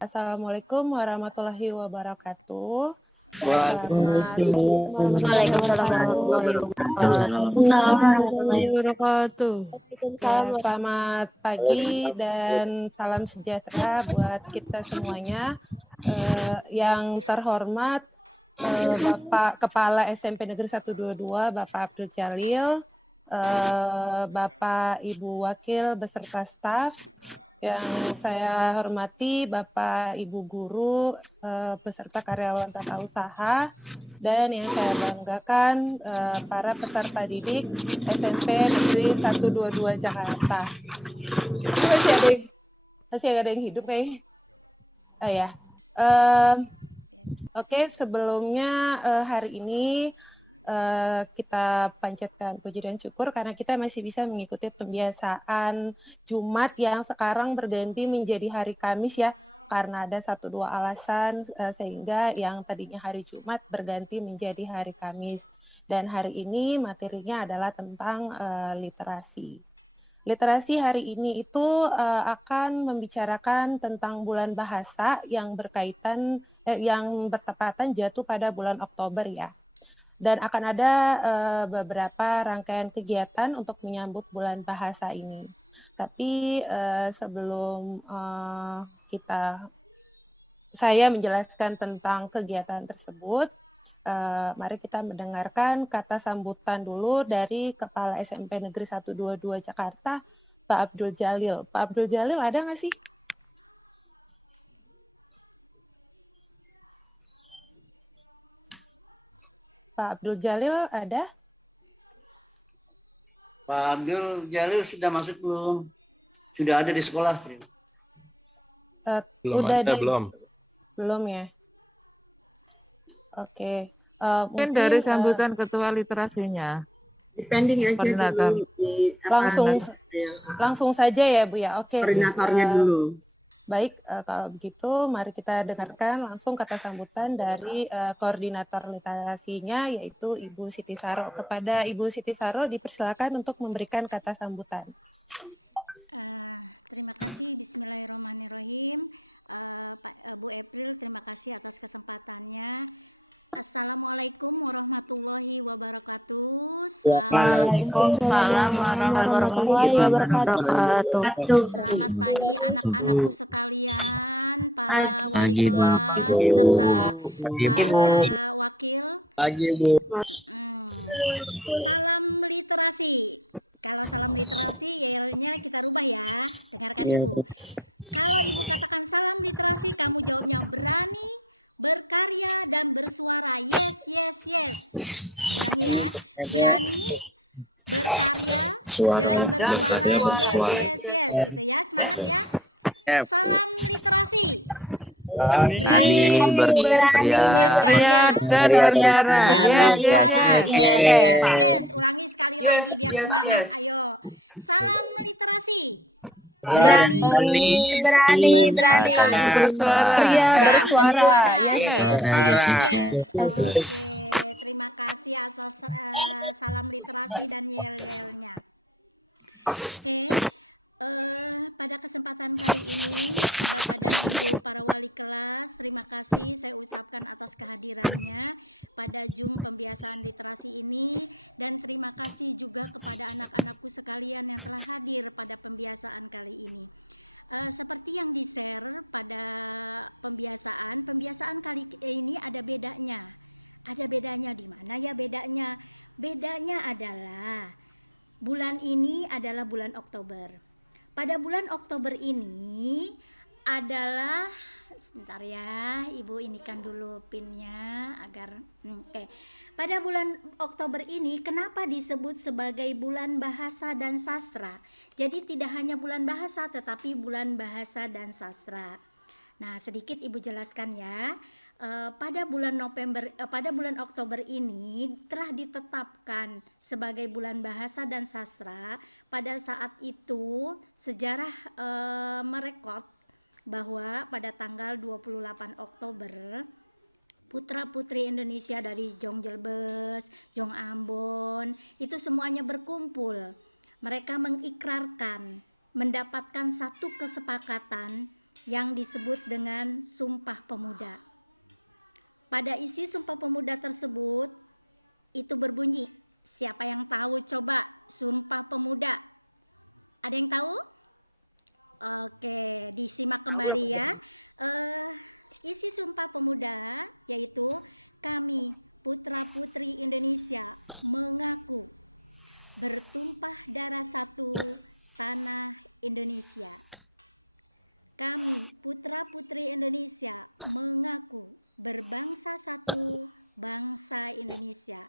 Assalamualaikum warahmatullahi wabarakatuh. Selamat Waalaikumsalam warahmatullahi wabarakatuh. Selamat pagi dan salam sejahtera buat kita semuanya. Yang terhormat Bapak Kepala SMP Negeri 122 Bapak Abdul Jalil, Bapak Ibu Wakil beserta staf, yang saya hormati Bapak Ibu Guru beserta karyawan tata usaha, dan yang saya banggakan para peserta didik SMP Negeri 122 Jakarta. Masih ada yang hidup ya? Oh ya. Oke, sebelumnya hari ini kita panjatkan puji dan syukur karena kita masih bisa mengikuti pembiasaan Jumat yang sekarang berganti menjadi hari Kamis ya, karena ada 1-2 alasan sehingga yang tadinya hari Jumat berganti menjadi hari Kamis. Dan hari ini materinya adalah tentang literasi. Literasi hari ini itu akan membicarakan tentang bulan bahasa yang bertepatan jatuh pada bulan Oktober ya. Dan akan ada beberapa rangkaian kegiatan untuk menyambut bulan bahasa ini. Tapi sebelum saya menjelaskan tentang kegiatan tersebut, mari kita mendengarkan kata sambutan dulu dari Kepala SMP Negeri 122 Jakarta, Pak Abdul Jalil. Pak Abdul Jalil ada nggak sih? Pak Abdul Jalil ada? Pak Abdul Jalil sudah masuk belum? Sudah ada di sekolah? Belum ya. Oke. Mungkin dari sambutan ketua literasinya. Depending aja dulu di langsung saja ya Bu ya. Oke. Koordinatornya dulu. Baik, kalau begitu mari kita dengarkan langsung kata sambutan dari koordinator literasinya, yaitu Ibu Siti Saro. Kepada Ibu Siti Saro dipersilakan untuk memberikan kata sambutan. Terima kasih, Bismillahirrahmanirrahim. Bu April, terima kasih atas kesempatannya. Assalamualaikum warahmatullahi wabarakatuh. Waalaikumsalam warahmatullahi wabarakatuh. Selamat pagi anak-anakku sekalian, para wali kelas serta para wakil. Pagi Bu. Salam literasi. Kalau salam literasi, yelnya kita rubah ya. Dengarkan Ibu. Kalau Ibu katakan salam literasi, kamu jawabnya berani, berkarya, dan bersuara. Yes, yes, yes. Ulangi ya. Berani, berkarya, dan bersuara. Yes, yes, yes. Gitu ya. Semangat ya. Salam literasi. Berani, berkarya, dan bersuara. Yes, yes, yes. Ulangi sekali lagi biar semangat. Ayo. Salam literasi. Berani, berkarya, dan bersuara. Yes, yes, yes. Oke, terima kasih atas salam literasi dan yel-yelnya. Oke. Pada kesempatan kali ini, Bapak dan Ibu para wali kelas, terima kasih saya ucapkan atas kehadirannya pada Zoom pembiasaan literasi ini, dan terima kasih juga kepada anak-anakku sekalian yang telah hadir pada pembiasaan kali ini. Seperti yang di-share pada pembiasaan kali ini ada bedanya. Ada bedanya di mana ya bedanya? Bedanya adalah bulan ini adalah bulan Oktober. Pada bulan Oktober ini adalah, sebentar ya, Ibu inikan dulu pinnya agar oke. Pada bulan Oktober ini kenapa disebut sebagai bulan bahasa dan sastra? Jadi tidak hanya bulan bahasa tetapi bulan bahasa dan sastra. Nah, sedikit Ibu jelaskan ya. Pada bulan Oktober ini telah ditetapkan sebagai bulan bahasa dan sastra. Pada saat itu sejarah merekod bahwa pada tanggal 28 Oktober putra-putri Indonesia dari Jong Jelbes, Jong Ambon itu semuanya berkumpul. Mereka mengikrarkan mendapatkan satu kesepakatan yang disebut dengan Sumpah Pemuda. Pada isi Sumpah Pemuda tersebut itu berbunyi, siapa yang tahu coba Sumpah Pemuda? Ada yang tahu? Oke, disimak kembali ya. Isi Sumpah Pemuda yaitu kami putra-putri Indonesia mengaku bertumpah darah satu tanah Indonesia. Kami putra-putri Indonesia mengaku berbangsa satu bangsa Indonesia.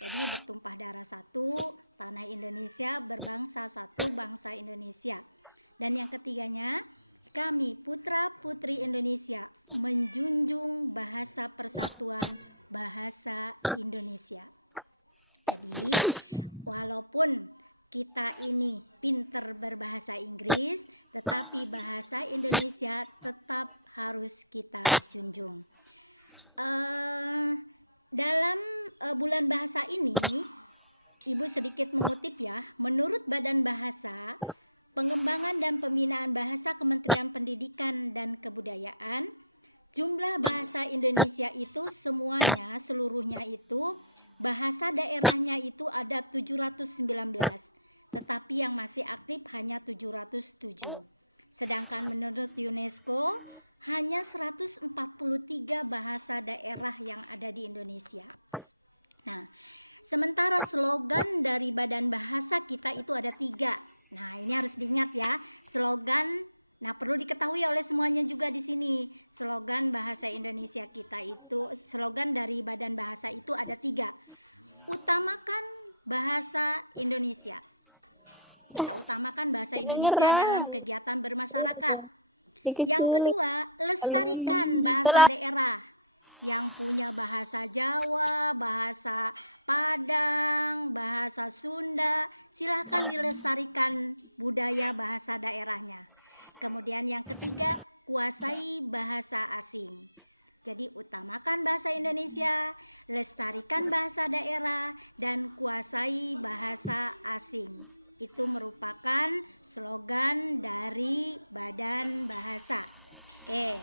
Jadi bertumpah darah satu tanah Indonesia, berbangsa satu bangsa Indonesia. Dan yang ketiganya, kami putra-putri Indonesia menjunjung bahasa persatuan bahasa Indonesia. Jadi walaupun kita ini pinter berbahasa Inggris, tetapi bahasa Indonesia tetap harus kita junjung. Dalam bulan bahasa ini, Ibu sedikit mengutip ya, menurut Badan Bahasa, Pengembangan dan Pembinaan Bahasa Kementerian Pendidikan dan Kebudayaan, jumlah bahasa Indonesia itu seluruhnya itu, bahasa daerahnya itu ada 719, tetapi yang masih aktif hanya 707. Sedangkan menurut UNESCO, hanya 143 bahasa daerah yang ada di Indonesia. Nah, sementara slogan dari Badan Bahasa kita itu ada 3. Nah, ini harus diingat ya, slogan. Nah, perlu diketahui oleh semuanya juga di sini. Slogan bahasa Indonesia kita itu, slogan dari Badan Bahasa itu ada 3. Utamakan bahasa Indonesia. Kita utamakan bahasa Indonesia dalam kegiatan bermasyarakat. Yang kedua, lestarikan bahasa daerah. Yang punya bahasa Jawa, bahasa Padang, bahasa Sunda, silahkan dilestarikan budaya bahasa daerahnya. Kemudian yang ketiga, kuasai bahasa asing. Jadi utamakan bahasa Indonesia, lestarikan bahasa daerah, dan kuasai bahasa asing. Itu merupakan slogan dari Badan Bahasa. Oke.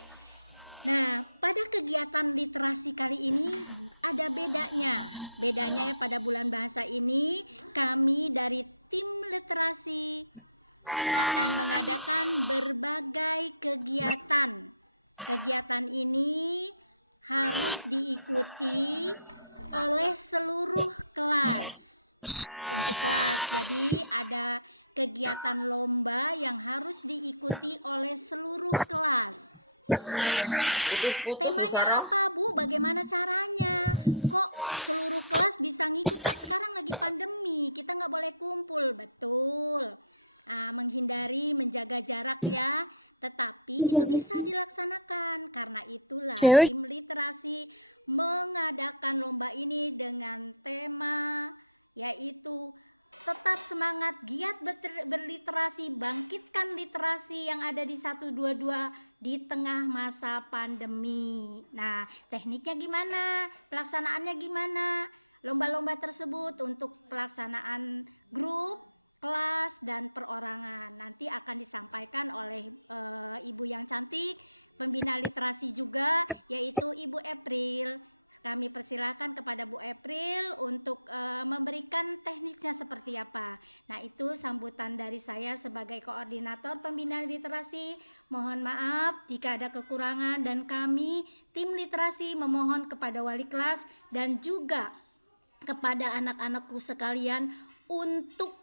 Nah, pada kegiatan literasi kali ini ada bedanya. Bedanya ya, pada bulan bahasa ini kami dari tim literasi akan mengadakan berbagai kegiatan. Kegiatan ini harus diikuti oleh seluruh kelas. Untuk kelas, jadi ada kegiatan lomba yang harus diikuti oleh seluruh kelas. Temanya apa, Bu? Bagaimana caranya? Kok seluruh kelas bisa ngikut? Kan sekarang lagi pandemi, kita nggak boleh kumpul, betul. Menghindari, menjaga jarak ya. Tetapi itu bisa dilaksanakan. Karena itulah tim literasi mengadakan lomba ini dengan tema yaitu tetap semangat, giat berliterasi, bangkitkan literasi yang ada di 122 di tengah masa pandemi. Nah, tekniknya gimana? Pelaksanaannya gimana? Lomba-lomba tersebut untuk pelaksanaan grup, kelas, dan perorangan nanti akan disampaikan oleh Ibu yang cantik, pembina literasi juga, yaitu Ibu April. Kami persilakan kepada Bu April untuk memberikan tekniknya seperti apa. Nah, itu sambutan dari saya sebagai koordinator pembina literasi. Mohon maaf jika ada kekurangan, dan kami tim literasi memohon kepada wali kelas dan juga kepada anak-anakku sekalian untuk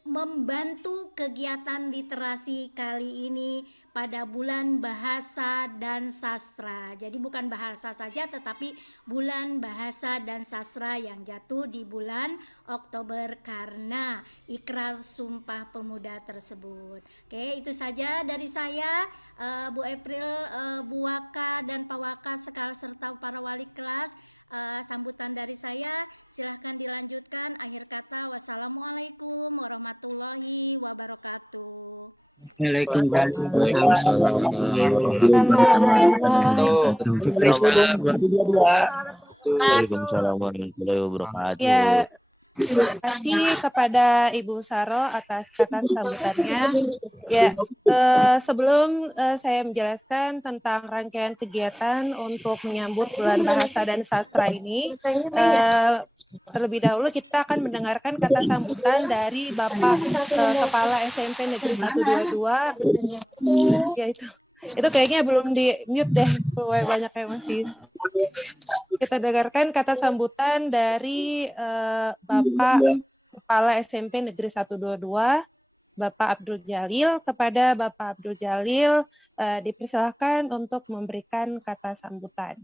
membantu kegiatan literasi kali ini pada bulan bahasa dan sastra. Jadi bukan bahasa saja, tetapi bulan bahasa dan sastra yang jatuh di bulan Oktober karena Ikrar Sumpah Pemuda tersebut. Oke, itu saja dari saya, Bu April, Bu Waka, dan Pak Waka serta para wali kelas. Sambutan dari saya, silahkan dilanjutkan. Akhir kata, wassalamualaikum warahmatullahi wabarakatuh. Waalaikumsalam warahmatullahi wabarakatuh. Ya, Terima kasih kepada Ibu Saro atas kata sambutannya. Ya, sebelum saya menjelaskan tentang rangkaian kegiatan untuk menyambut Bulan Bahasa dan Sastra ini, terlebih dahulu kita akan mendengarkan kata sambutan dari Bapak Kepala SMP Negeri 122, yaitu itu kayaknya belum di mute deh, banyak yang masih. Kita dengarkan kata sambutan dari Bapak Kepala SMP Negeri 122, Bapak Abdul Jalil. Kepada Bapak Abdul Jalil, dipersilahkan untuk memberikan kata sambutan.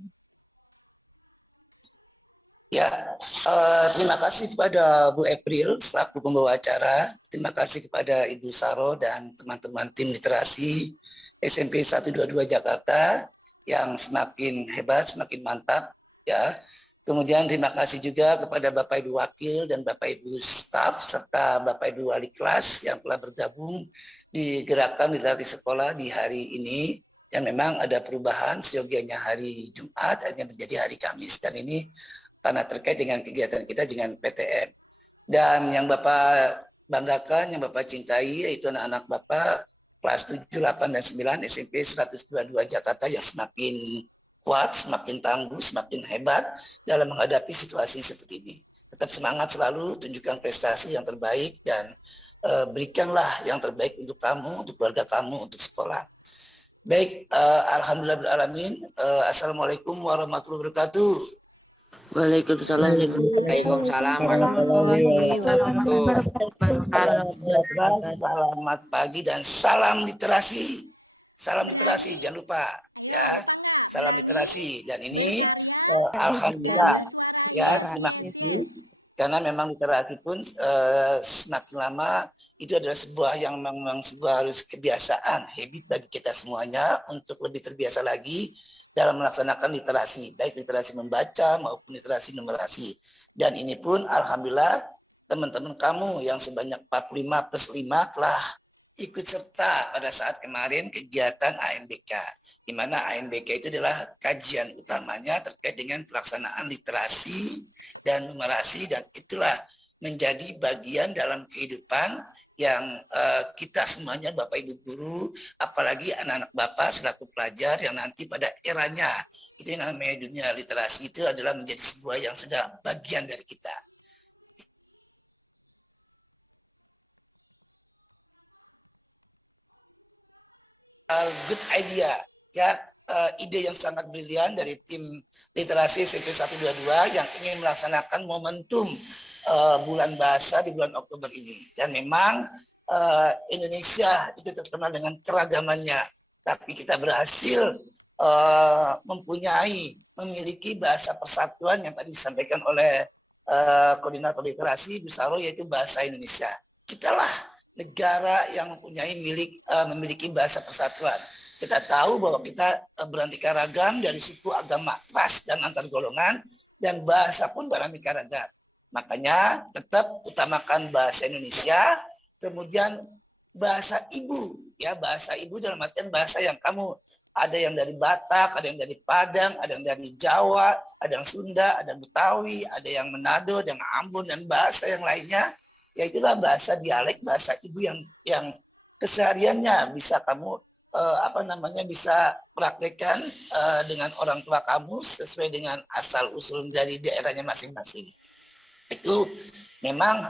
Ya, terima kasih kepada Bu April selaku pembawa acara. Terima kasih kepada Ibu Saro dan teman-teman tim literasi SMP 122 Jakarta yang semakin hebat, semakin mantap ya. Kemudian terima kasih juga kepada Bapak Ibu Wakil dan Bapak Ibu Staf serta Bapak Ibu Wali kelas yang telah bergabung di gerakan literasi sekolah di hari ini. Dan memang ada perubahan, seyogianya hari Jumat hanya menjadi hari Kamis, dan ini karena terkait dengan kegiatan kita dengan PTM. Dan yang Bapak banggakan, yang Bapak cintai yaitu anak-anak Bapak kelas 7, 8, dan 9 SMP 122 Jakarta yang semakin kuat, semakin tangguh, semakin hebat dalam menghadapi situasi seperti ini. Tetap semangat selalu, tunjukkan prestasi yang terbaik, dan berikanlah yang terbaik untuk kamu, untuk keluarga kamu, untuk sekolah. Baik, alhamdulillahirrahmanirrahim. Assalamualaikum warahmatullahi wabarakatuh. Waalaikumsalam. Waalaikumsalam warahmatullahi Selamat pagi dan salam literasi. Salam Berani? literasi, jangan lupa. Ayo, ya. lupa nggak? Salam Berani, literasi. Dan ini berkarya, dan alhamdulillah bersuara. ya, Yes, terima yes, kasih. yes. Karena memang literasi pun semakin lama itu adalah sebuah yang memang sebuah harus kebiasaan, habit bagi kita semuanya untuk lebih terbiasa lagi dalam melaksanakan literasi, baik literasi membaca maupun literasi numerasi. Dan ini pun alhamdulillah teman-teman kamu yang sebanyak 45 plus 5 telah ikut serta pada saat kemarin kegiatan AMBK, di mana AMBK itu adalah kajian utamanya terkait dengan pelaksanaan literasi dan numerasi, dan itulah menjadi bagian dalam kehidupan yang kita semuanya Bapak Ibu guru, apalagi anak-anak Bapak selaku pelajar yang nanti pada eranya itu yang namanya dunia literasi itu adalah menjadi sebuah yang sudah bagian dari kita. Good idea ya, ide yang sangat brilian dari tim literasi SMP 122 yang ingin melaksanakan momentum bulan bahasa di bulan Oktober ini. Dan memang Indonesia itu terkenal dengan keragamannya, tapi kita berhasil memiliki bahasa persatuan yang tadi disampaikan oleh koordinator literasi Bu Saro, yaitu bahasa Indonesia. Kitalah negara yang memiliki bahasa persatuan. Kita tahu bahwa kita beraneka ragam dari suku, agama, ras, dan antar golongan, dan bahasa pun beraneka ragam. Makanya tetap utamakan bahasa Indonesia, kemudian bahasa ibu, ya bahasa ibu dalam artian bahasa yang kamu, ada yang dari Batak, ada yang dari Padang, ada yang dari Jawa, ada yang Sunda, ada Betawi, ada yang Manado, ada yang Ambon, dan bahasa yang lainnya. Ya itulah bahasa dialek, bahasa ibu yang kesehariannya bisa kamu bisa praktekkan dengan orang tua kamu sesuai dengan asal usul dari daerahnya masing-masing. Itu memang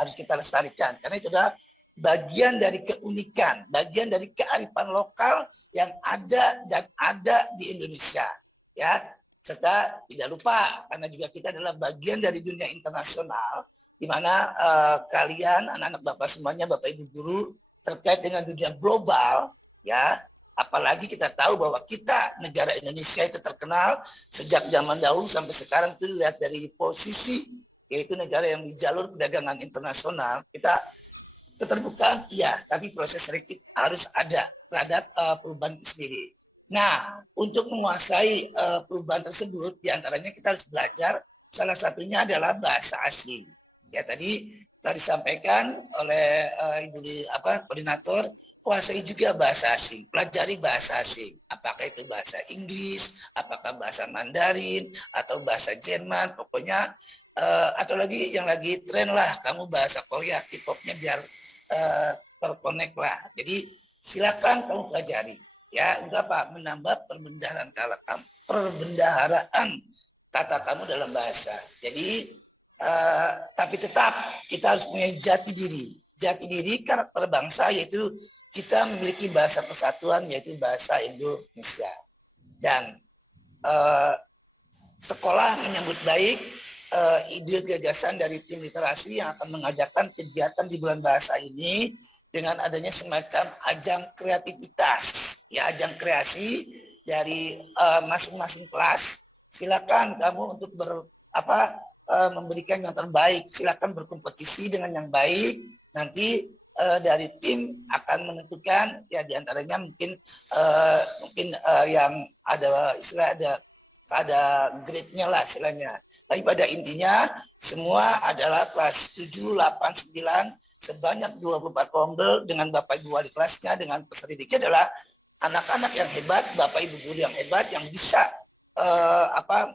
harus kita lestarikan karena itu adalah bagian dari keunikan, bagian dari kearifan lokal yang ada di Indonesia, ya. Serta tidak lupa karena juga kita adalah bagian dari dunia internasional, di mana kalian anak-anak Bapak semuanya, Bapak Ibu guru, terkait dengan dunia global, ya. Apalagi kita tahu bahwa kita negara Indonesia itu terkenal sejak zaman dahulu sampai sekarang itu lihat dari posisi, yaitu negara yang di jalur perdagangan internasional. Kita keterbukaan iya, tapi proses selektif harus ada terhadap perubahan itu sendiri. Nah, untuk menguasai perubahan tersebut, diantaranya kita harus belajar, salah satunya adalah bahasa asing. Ya tadi telah disampaikan oleh Ibu koordinator, kuasai juga bahasa asing, pelajari bahasa asing. Apakah itu bahasa Inggris, apakah bahasa Mandarin, atau bahasa Jerman, pokoknya atau lagi yang lagi tren lah, kamu bahasa Korea, K-popnya biar terkonek lah. Jadi silakan kamu pelajari. Ya, untuk apa? Menambah perbendaharaan kata kamu dalam bahasa. Jadi, tapi tetap kita harus punya jati diri. Jati diri karakter bangsa, yaitu kita memiliki bahasa persatuan, yaitu bahasa Indonesia. Dan sekolah menyambut baik ide gagasan dari tim literasi yang akan mengadakan kegiatan di bulan bahasa ini dengan adanya semacam ajang kreativitas, ya, ajang kreasi dari masing-masing kelas. Silakan kamu untuk memberikan yang terbaik. Silakan berkompetisi dengan yang baik. Nanti dari tim akan menentukan, ya, diantaranya mungkin yang ada istilah ada grade-nya lah istilahnya. Tapi pada intinya semua adalah kelas 7, 8, 9 sebanyak 24 rombel dengan Bapak Ibu wali kelasnya, dengan peserta didiknya adalah anak-anak yang hebat, Bapak Ibu guru yang hebat yang bisa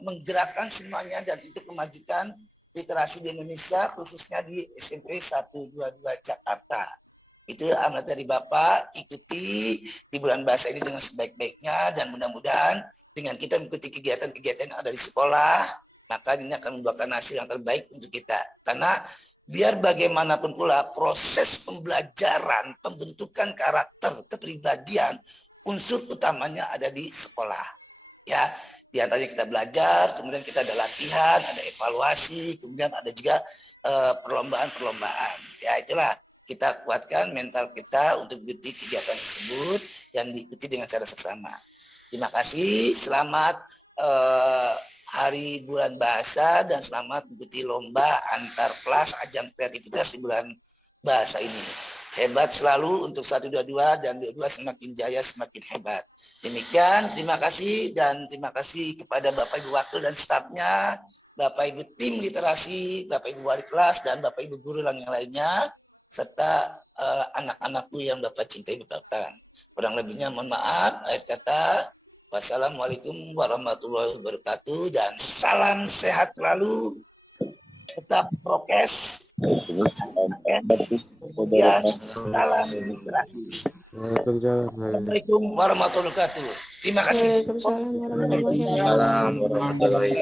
menggerakkan semuanya dan untuk memajukan literasi di Indonesia, khususnya di SMP 122 Jakarta. Itu amanat dari Bapak, ikuti di bulan bahasa ini dengan sebaik-baiknya, dan mudah-mudahan dengan kita mengikuti kegiatan-kegiatan yang ada di sekolah, maka ini akan membuahkan hasil yang terbaik untuk kita. Karena biar bagaimanapun pula proses pembelajaran, pembentukan karakter, kepribadian, unsur utamanya ada di sekolah. Ya, di antaranya kita belajar, kemudian kita ada latihan, ada evaluasi, kemudian ada juga perlombaan-perlombaan. Ya, itulah kita kuatkan mental kita untuk mengikuti kegiatan tersebut yang diikuti dengan cara seksama. Terima kasih, selamat Hari Bulan Bahasa dan selamat mengikuti lomba antar kelas ajang kreativitas di bulan bahasa ini. Hebat selalu untuk 122 dan 22 semakin jaya semakin hebat. Demikian, terima kasih dan terima kasih kepada Bapak Ibu Wakil dan stafnya, Bapak Ibu tim literasi, Bapak Ibu wali kelas dan Bapak Ibu guru yang lainnya, serta anak-anakku yang Bapak cintai Bapak. Kurang lebihnya mohon maaf. Akhir kata, wassalamualaikum warahmatullahi wabarakatuh dan salam sehat selalu, tetap prokes, kemudian salam literasi. Assalamualaikum warahmatullahi wabarakatuh. Terima kasih. Waalaikumsalam warahmatullahi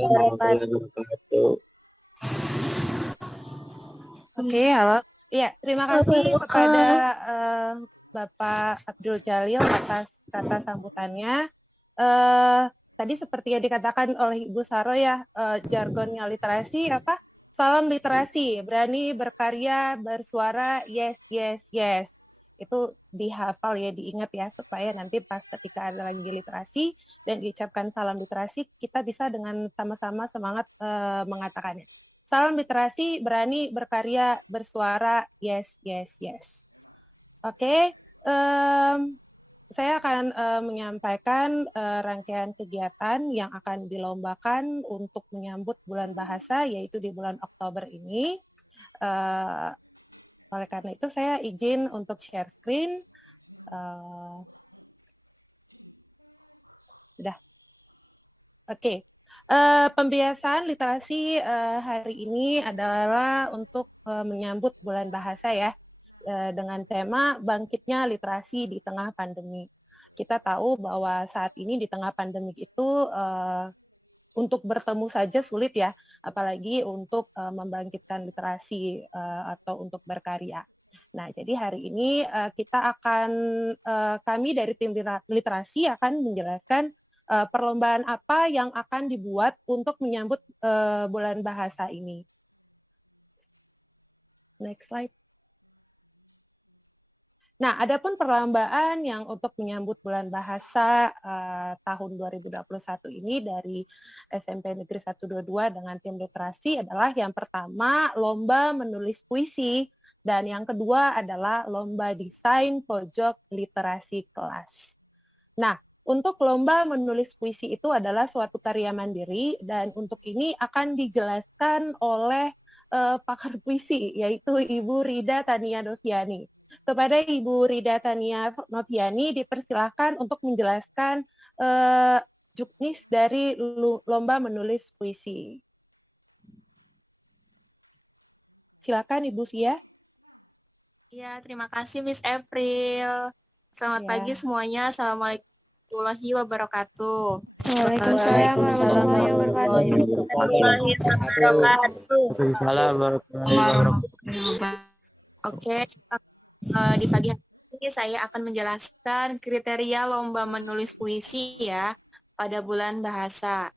wabarakatuh. Oke, halo. Ya, terima kasih kepada Bapak Abdul Jalil atas kata sambutannya. Tadi seperti yang dikatakan oleh Ibu Saro ya, jargonnya literasi apa? Salam literasi, berani berkarya, bersuara, yes, yes, yes. Itu dihafal ya, diingat ya, supaya nanti pas ketika ada lagi literasi dan diucapkan salam literasi, kita bisa dengan sama-sama semangat mengatakannya. Salam literasi, berani berkarya, bersuara, yes, yes, yes. Oke, saya akan menyampaikan rangkaian kegiatan yang akan dilombakan untuk menyambut bulan bahasa, yaitu di bulan Oktober ini. Oleh karena itu saya izin untuk share screen. Sudah. Oke. Pembiasaan literasi hari ini adalah untuk menyambut bulan bahasa ya, dengan tema bangkitnya literasi di tengah pandemi. Kita tahu bahwa saat ini di tengah pandemi itu untuk bertemu saja sulit ya, apalagi untuk membangkitkan literasi atau untuk berkarya. Nah, jadi hari ini kami dari tim literasi akan menjelaskan perlombaan apa yang akan dibuat untuk menyambut bulan bahasa ini. Next slide. Nah, adapun perlombaan yang untuk menyambut bulan bahasa tahun 2021 ini dari SMP Negeri 122 dengan tim literasi adalah yang pertama lomba menulis puisi dan yang kedua adalah lomba desain pojok literasi kelas. Nah, untuk lomba menulis puisi itu adalah suatu karya mandiri dan untuk ini akan dijelaskan oleh pakar puisi yaitu Ibu Rida Tania Noviani. Kepada Ibu Rida Tania Noviani dipersilahkan untuk menjelaskan juknis dari lomba menulis puisi. Silakan Ibu Via. Ya, terima kasih Miss April. Selamat Ya. pagi semuanya. Assalamualaikum warahmatullahi wabarakatuh. Waalaikumsalam warahmatullahi wabarakatuh. Salam warahmatullahi wabarakatuh. Oke, di pagi hari ini saya akan menjelaskan kriteria lomba menulis puisi ya pada bulan bahasa.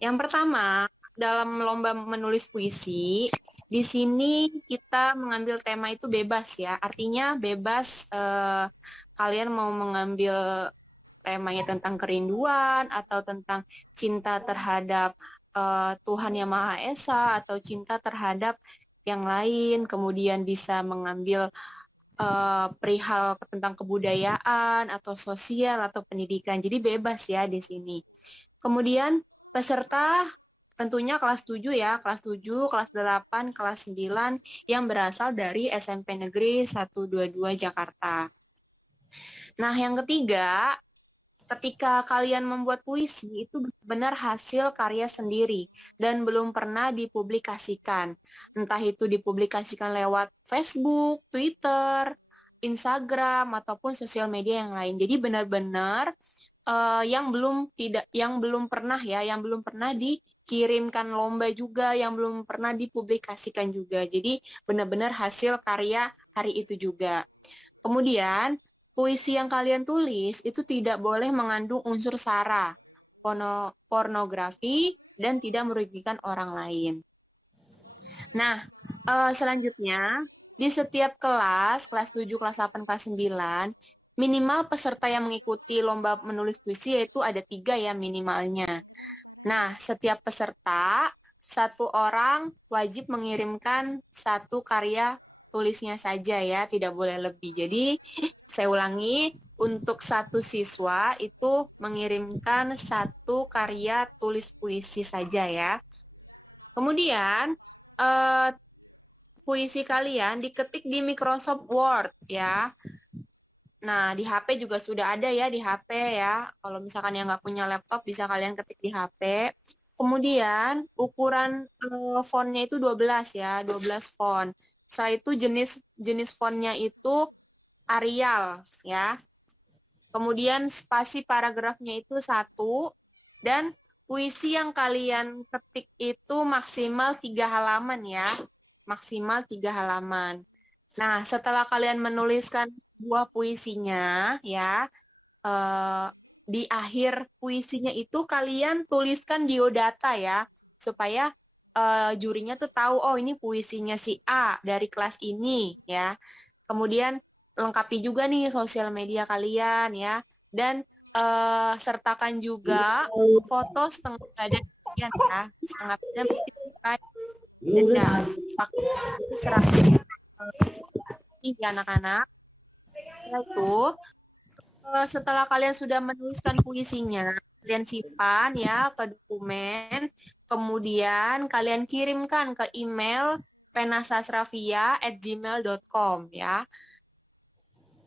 Yang pertama, dalam lomba menulis puisi, di sini kita mengambil tema itu bebas ya. Artinya bebas kalian mau mengambil temanya tentang kerinduan atau tentang cinta terhadap Tuhan Yang Maha Esa atau cinta terhadap yang lain, kemudian bisa mengambil perihal tentang kebudayaan atau sosial atau pendidikan. Jadi bebas ya di sini. Kemudian peserta tentunya kelas 7 ya, kelas 7, kelas 8, kelas 9 yang berasal dari SMP Negeri 122 Jakarta. Nah, yang ketiga, ketika kalian membuat puisi itu benar hasil karya sendiri dan belum pernah dipublikasikan. Entah itu dipublikasikan lewat Facebook, Twitter, Instagram ataupun sosial media yang lain. Jadi benar-benar yang belum pernah dikirimkan lomba juga, yang belum pernah dipublikasikan juga. Jadi benar-benar hasil karya hari itu juga. Kemudian puisi yang kalian tulis itu tidak boleh mengandung unsur sara, pornografi, dan tidak merugikan orang lain. Nah, selanjutnya, di setiap kelas 7, kelas 8, kelas 9, minimal peserta yang mengikuti lomba menulis puisi yaitu ada 3 ya minimalnya. Nah, setiap peserta, 1 orang wajib mengirimkan 1 karya tulisnya saja ya, tidak boleh lebih. Jadi saya ulangi, untuk 1 siswa itu mengirimkan 1 karya tulis puisi saja ya. Kemudian puisi kalian diketik di Microsoft Word ya. Nah, di HP juga sudah ada ya, di HP ya. Kalau misalkan yang nggak punya laptop bisa kalian ketik di HP. Kemudian ukuran fontnya itu 12 ya, 12 font. Setelah itu jenis fontnya itu Arial ya. Kemudian spasi paragrafnya itu 1 dan puisi yang kalian ketik itu maksimal 3 halaman ya. Maksimal 3 halaman. Nah, setelah kalian menuliskan buah puisinya ya, di akhir puisinya itu kalian tuliskan biodata ya, supaya jurinya tuh tahu, oh ini puisinya si A dari kelas ini ya. Kemudian lengkapi juga nih sosial media kalian ya, dan sertakan juga foto setengah badan kalian ya, setengah badan denda serah ya anak-anak. Setelah itu setelah kalian sudah menuliskan puisinya, kalian simpan ya ke dokumen. Kemudian kalian kirimkan ke email penasasrafia@gmail.com ya.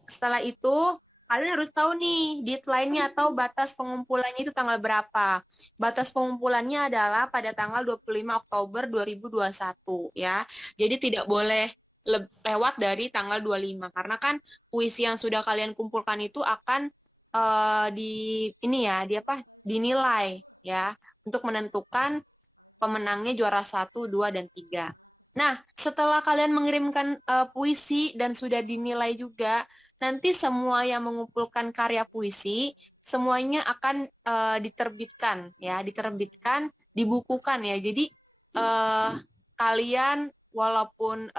Setelah itu kalian harus tahu nih deadline-nya atau batas pengumpulannya itu tanggal berapa. Batas pengumpulannya adalah pada tanggal 25 Oktober 2021 ya. Jadi tidak boleh lewat dari tanggal 25 karena kan puisi yang sudah kalian kumpulkan itu akan dinilai ya untuk menentukan pemenangnya juara 1, 2, dan 3. Nah, setelah kalian mengirimkan puisi dan sudah dinilai juga, nanti semua yang mengumpulkan karya puisi, semuanya akan diterbitkan, dibukukan ya. Jadi kalian walaupun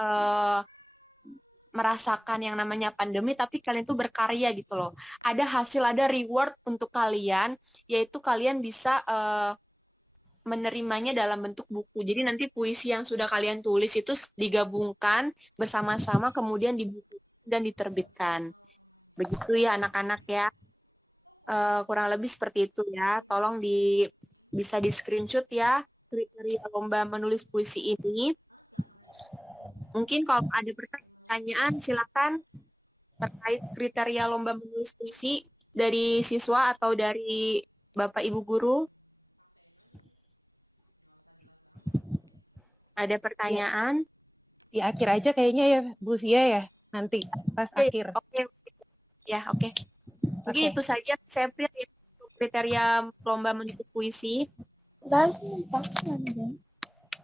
merasakan yang namanya pandemi, tapi kalian tuh berkarya gitu loh. Ada hasil, ada reward untuk kalian, yaitu kalian bisa menerimanya dalam bentuk buku. Jadi nanti puisi yang sudah kalian tulis itu digabungkan bersama-sama, kemudian dibukukan dan diterbitkan. Begitu ya anak-anak ya. Kurang lebih seperti itu ya. Tolong bisa di screenshot ya kriteria lomba menulis puisi ini. Mungkin kalau ada pertanyaan silakan terkait kriteria lomba menulis puisi dari siswa atau dari Bapak Ibu guru, ada pertanyaan? Di akhir aja kayaknya ya Bu Fia ya, nanti pas akhir. Oke. Ya, oke. Mungkin Oke. itu saja saya April ya, untuk kriteria lomba menulis puisi.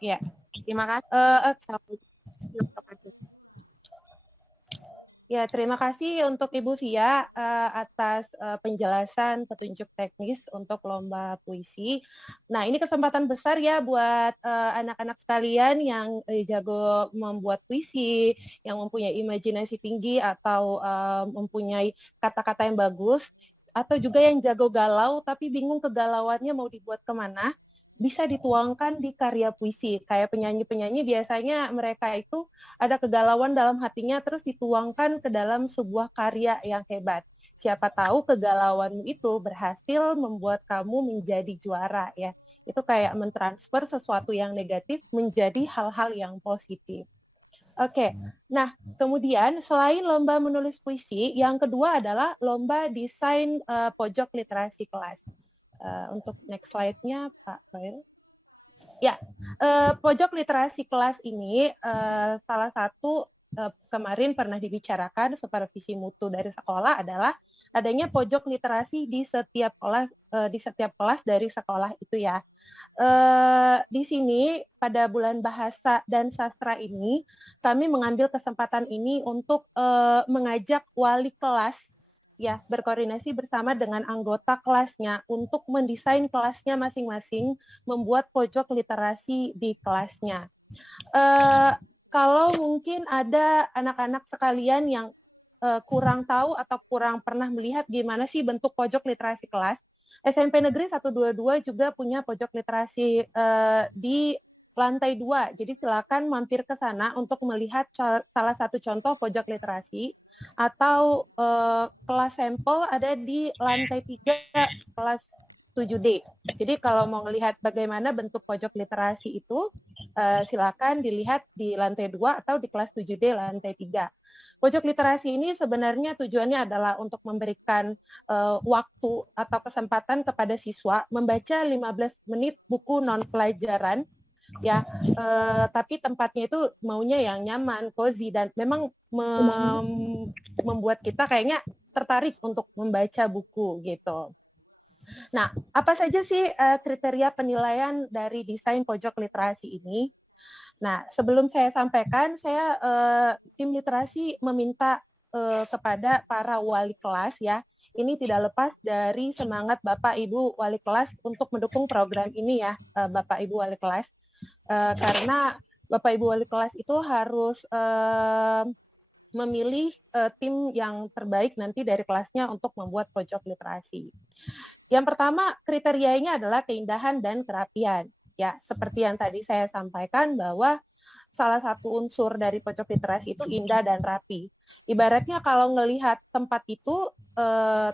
Ya. Terima kasih. Ya, terima kasih untuk Ibu Via atas penjelasan petunjuk teknis untuk lomba puisi. Nah, ini kesempatan besar ya buat anak-anak sekalian yang jago membuat puisi, yang mempunyai imajinasi tinggi atau mempunyai kata-kata yang bagus, atau juga yang jago galau tapi bingung kegalauannya mau dibuat kemana, bisa dituangkan di karya puisi. Kayak penyanyi-penyanyi biasanya mereka itu ada kegalauan dalam hatinya terus dituangkan ke dalam sebuah karya yang hebat. Siapa tahu kegalauanmu itu berhasil membuat kamu menjadi juara ya. Itu kayak mentransfer sesuatu yang negatif menjadi hal-hal yang positif. Oke, nah kemudian selain lomba menulis puisi, yang kedua adalah lomba desain pojok literasi kelas. Untuk next slide-nya Pak Khair. Ya, pojok literasi kelas ini salah satu kemarin pernah dibicarakan supervisi mutu dari sekolah adalah adanya pojok literasi di setiap kelas dari sekolah itu ya. Di sini pada bulan bahasa dan sastra ini kami mengambil kesempatan ini untuk mengajak wali kelas ya berkoordinasi bersama dengan anggota kelasnya untuk mendesain kelasnya masing-masing, membuat pojok literasi di kelasnya. Kalau mungkin ada anak-anak sekalian yang kurang tahu atau kurang pernah melihat gimana sih bentuk pojok literasi kelas, SMP Negeri 122 juga punya pojok literasi di lantai 2. Jadi silakan mampir ke sana untuk melihat salah satu contoh pojok literasi, atau kelas sampel ada di lantai 3 kelas 7D. Jadi kalau mau melihat bagaimana bentuk pojok literasi itu, silakan dilihat di lantai 2 atau di kelas 7D lantai 3. Pojok literasi ini sebenarnya tujuannya adalah untuk memberikan waktu atau kesempatan kepada siswa membaca 15 menit buku non pelajaran ya, tapi tempatnya itu maunya yang nyaman, cozy, dan memang membuat kita kayaknya tertarik untuk membaca buku gitu. Nah, apa saja sih kriteria penilaian dari desain pojok literasi ini? Nah, sebelum saya sampaikan, saya tim literasi meminta kepada para wali kelas ya, ini tidak lepas dari semangat Bapak Ibu wali kelas untuk mendukung program ini ya, Bapak Ibu wali kelas. Karena Bapak Ibu wali kelas itu harus memilih tim yang terbaik nanti dari kelasnya untuk membuat pojok literasi. Yang pertama kriterianya adalah keindahan dan kerapian. Ya, seperti yang tadi saya sampaikan bahwa salah satu unsur dari pojok literasi itu indah dan rapi. Ibaratnya kalau ngelihat tempat itu,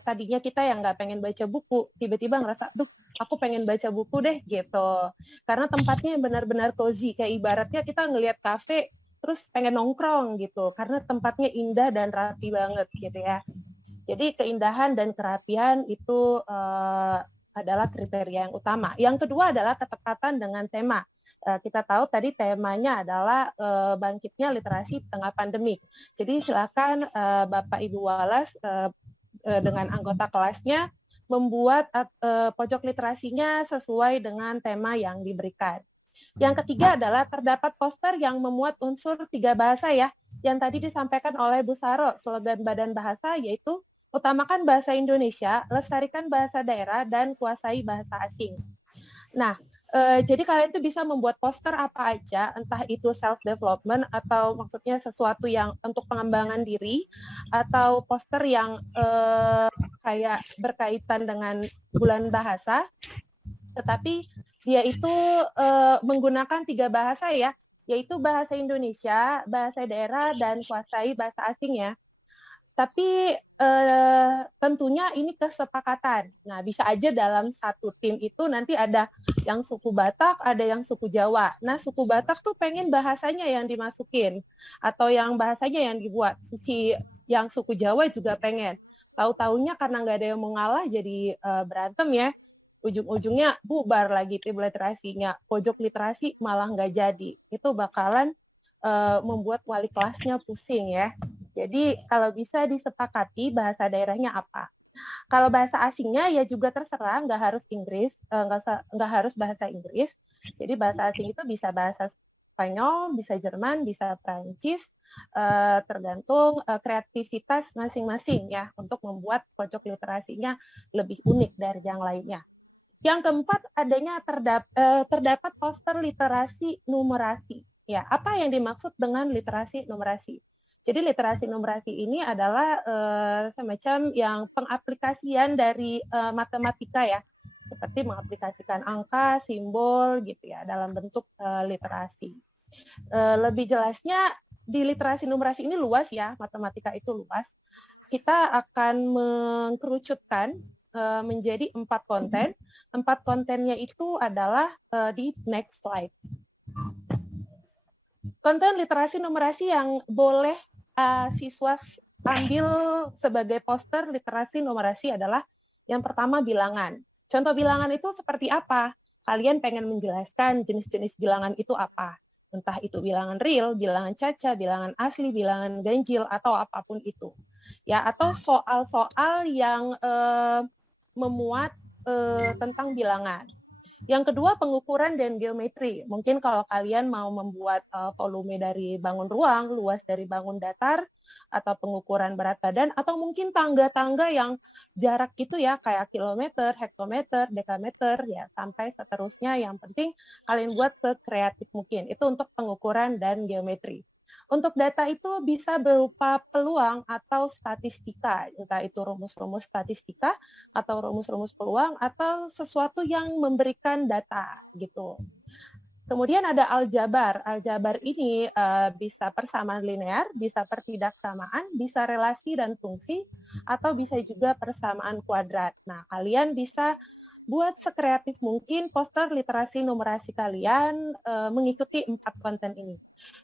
tadinya kita yang nggak pengen baca buku, tiba-tiba ngerasa, duh, aku pengen baca buku deh gitu. Karena tempatnya benar-benar cozy, kayak ibaratnya kita ngelihat kafe, terus pengen nongkrong gitu, karena tempatnya indah dan rapi banget gitu ya. Jadi keindahan dan kerapian itu adalah kriteria yang utama. Yang kedua adalah ketepatan dengan tema. Kita tahu tadi temanya adalah bangkitnya literasi di tengah pandemi. Jadi silakan Bapak Ibu Walas dengan anggota kelasnya membuat pojok literasinya sesuai dengan tema yang diberikan. Yang ketiga adalah terdapat poster yang memuat unsur 3 bahasa ya, yang tadi disampaikan oleh Bu Saro, slogan Badan Bahasa yaitu utamakan bahasa Indonesia, lestarikan bahasa daerah, dan kuasai bahasa asing. Nah, jadi kalian tuh bisa membuat poster apa aja, entah itu self-development atau maksudnya sesuatu yang untuk pengembangan diri, atau poster yang kayak berkaitan dengan bulan bahasa, tetapi dia itu menggunakan 3 bahasa ya, yaitu bahasa Indonesia, bahasa daerah, dan kuasai bahasa asing ya. Tapi tentunya ini kesepakatan. Nah, bisa aja dalam satu tim itu nanti ada yang suku Batak, ada yang suku Jawa. Nah, suku Batak tuh pengen bahasanya yang dimasukin, atau yang bahasanya yang dibuat. Yang suku Jawa juga pengen. Tahu-taunya karena nggak ada yang mau ngalah jadi berantem ya. ujung-ujungnya bubar lagi tim literasinya, pojok literasi malah nggak jadi. Itu bakalan membuat wali kelasnya pusing ya. Jadi kalau bisa disepakati bahasa daerahnya apa. Kalau bahasa asingnya ya juga terserah, nggak harus Inggris, nggak harus bahasa Inggris. Jadi bahasa asing itu bisa bahasa Spanyol, bisa Jerman, bisa Prancis, tergantung kreativitas masing-masing ya untuk membuat pojok literasinya lebih unik dari yang lainnya. Yang keempat, adanya terdapat poster literasi numerasi. Ya, apa yang dimaksud dengan literasi numerasi? Jadi literasi numerasi ini adalah semacam yang pengaplikasian dari matematika ya, seperti mengaplikasikan angka, simbol gitu ya dalam bentuk literasi. Lebih jelasnya di literasi numerasi ini luas ya, matematika itu luas. Kita akan mengkerucutkan menjadi 4 konten. 4 kontennya itu adalah di next slide. Konten literasi numerasi yang boleh siswa ambil sebagai poster literasi numerasi adalah yang pertama bilangan. Contoh bilangan itu seperti apa? Kalian pengen menjelaskan jenis-jenis bilangan itu apa? Entah itu bilangan real, bilangan caca, bilangan asli, bilangan ganjil, atau apapun itu. Ya, atau soal-soal yang memuat tentang bilangan. Yang kedua, pengukuran dan geometri. Mungkin kalau kalian mau membuat volume dari bangun ruang, luas dari bangun datar, atau pengukuran berat badan, atau mungkin tangga-tangga yang jarak gitu ya, kayak kilometer, hektometer, dekameter, ya sampai seterusnya. Yang penting kalian buat sekreatif mungkin. Itu untuk pengukuran dan geometri. Untuk data itu bisa berupa peluang atau statistika, entah itu rumus-rumus statistika atau rumus-rumus peluang atau sesuatu yang memberikan data gitu. Kemudian ada aljabar. Aljabar ini bisa persamaan linear, bisa pertidaksamaan, bisa relasi dan fungsi, atau bisa juga persamaan kuadrat. Nah, kalian bisa buat sekreatif mungkin poster literasi numerasi kalian mengikuti 4 konten ini.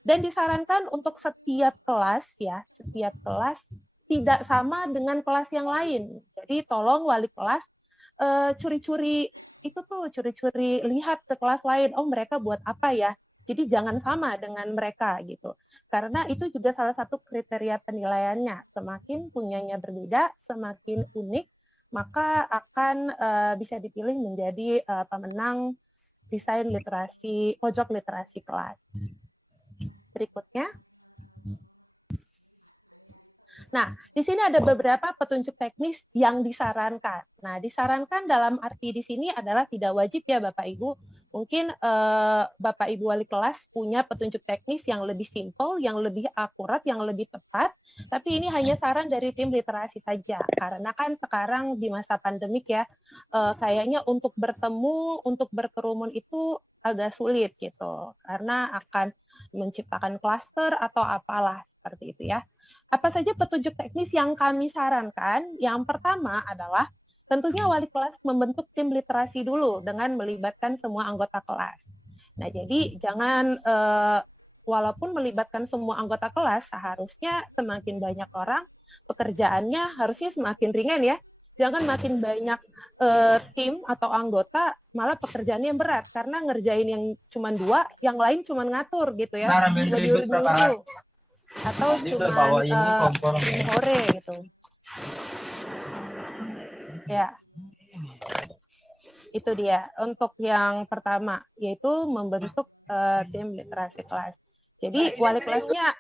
Dan disarankan untuk setiap kelas ya, setiap kelas tidak sama dengan kelas yang lain. Jadi tolong wali kelas curi-curi lihat ke kelas lain, oh mereka buat apa ya. Jadi jangan sama dengan mereka gitu. Karena itu juga salah satu kriteria penilaiannya. Semakin punyanya berbeda, semakin unik, maka akan bisa dipilih menjadi pemenang desain literasi, pojok literasi kelas. Berikutnya. Nah, di sini ada beberapa petunjuk teknis yang disarankan. Nah, disarankan dalam arti di sini adalah tidak wajib ya Bapak Ibu. Mungkin Bapak Ibu wali kelas punya petunjuk teknis yang lebih simpel, yang lebih akurat, yang lebih tepat. Tapi ini hanya saran dari tim literasi saja. Karena kan sekarang di masa pandemik ya, kayaknya untuk bertemu, untuk berkerumun itu agak sulit gitu. Karena akan menciptakan klaster atau apalah seperti itu ya. Apa saja petunjuk teknis yang kami sarankan? Yang pertama adalah tentunya wali kelas membentuk tim literasi dulu dengan melibatkan semua anggota kelas. Nah, jadi jangan, walaupun melibatkan semua anggota kelas, seharusnya semakin banyak orang, pekerjaannya harusnya semakin ringan ya. Jangan makin banyak tim atau anggota, malah pekerjaannya berat, karena ngerjain yang cuma 2, yang lain cuma ngatur gitu ya. Dulu. Atau cuma sore gitu. Ya, itu dia untuk yang pertama, yaitu membentuk tim literasi kelas. Jadi wali kelasnya,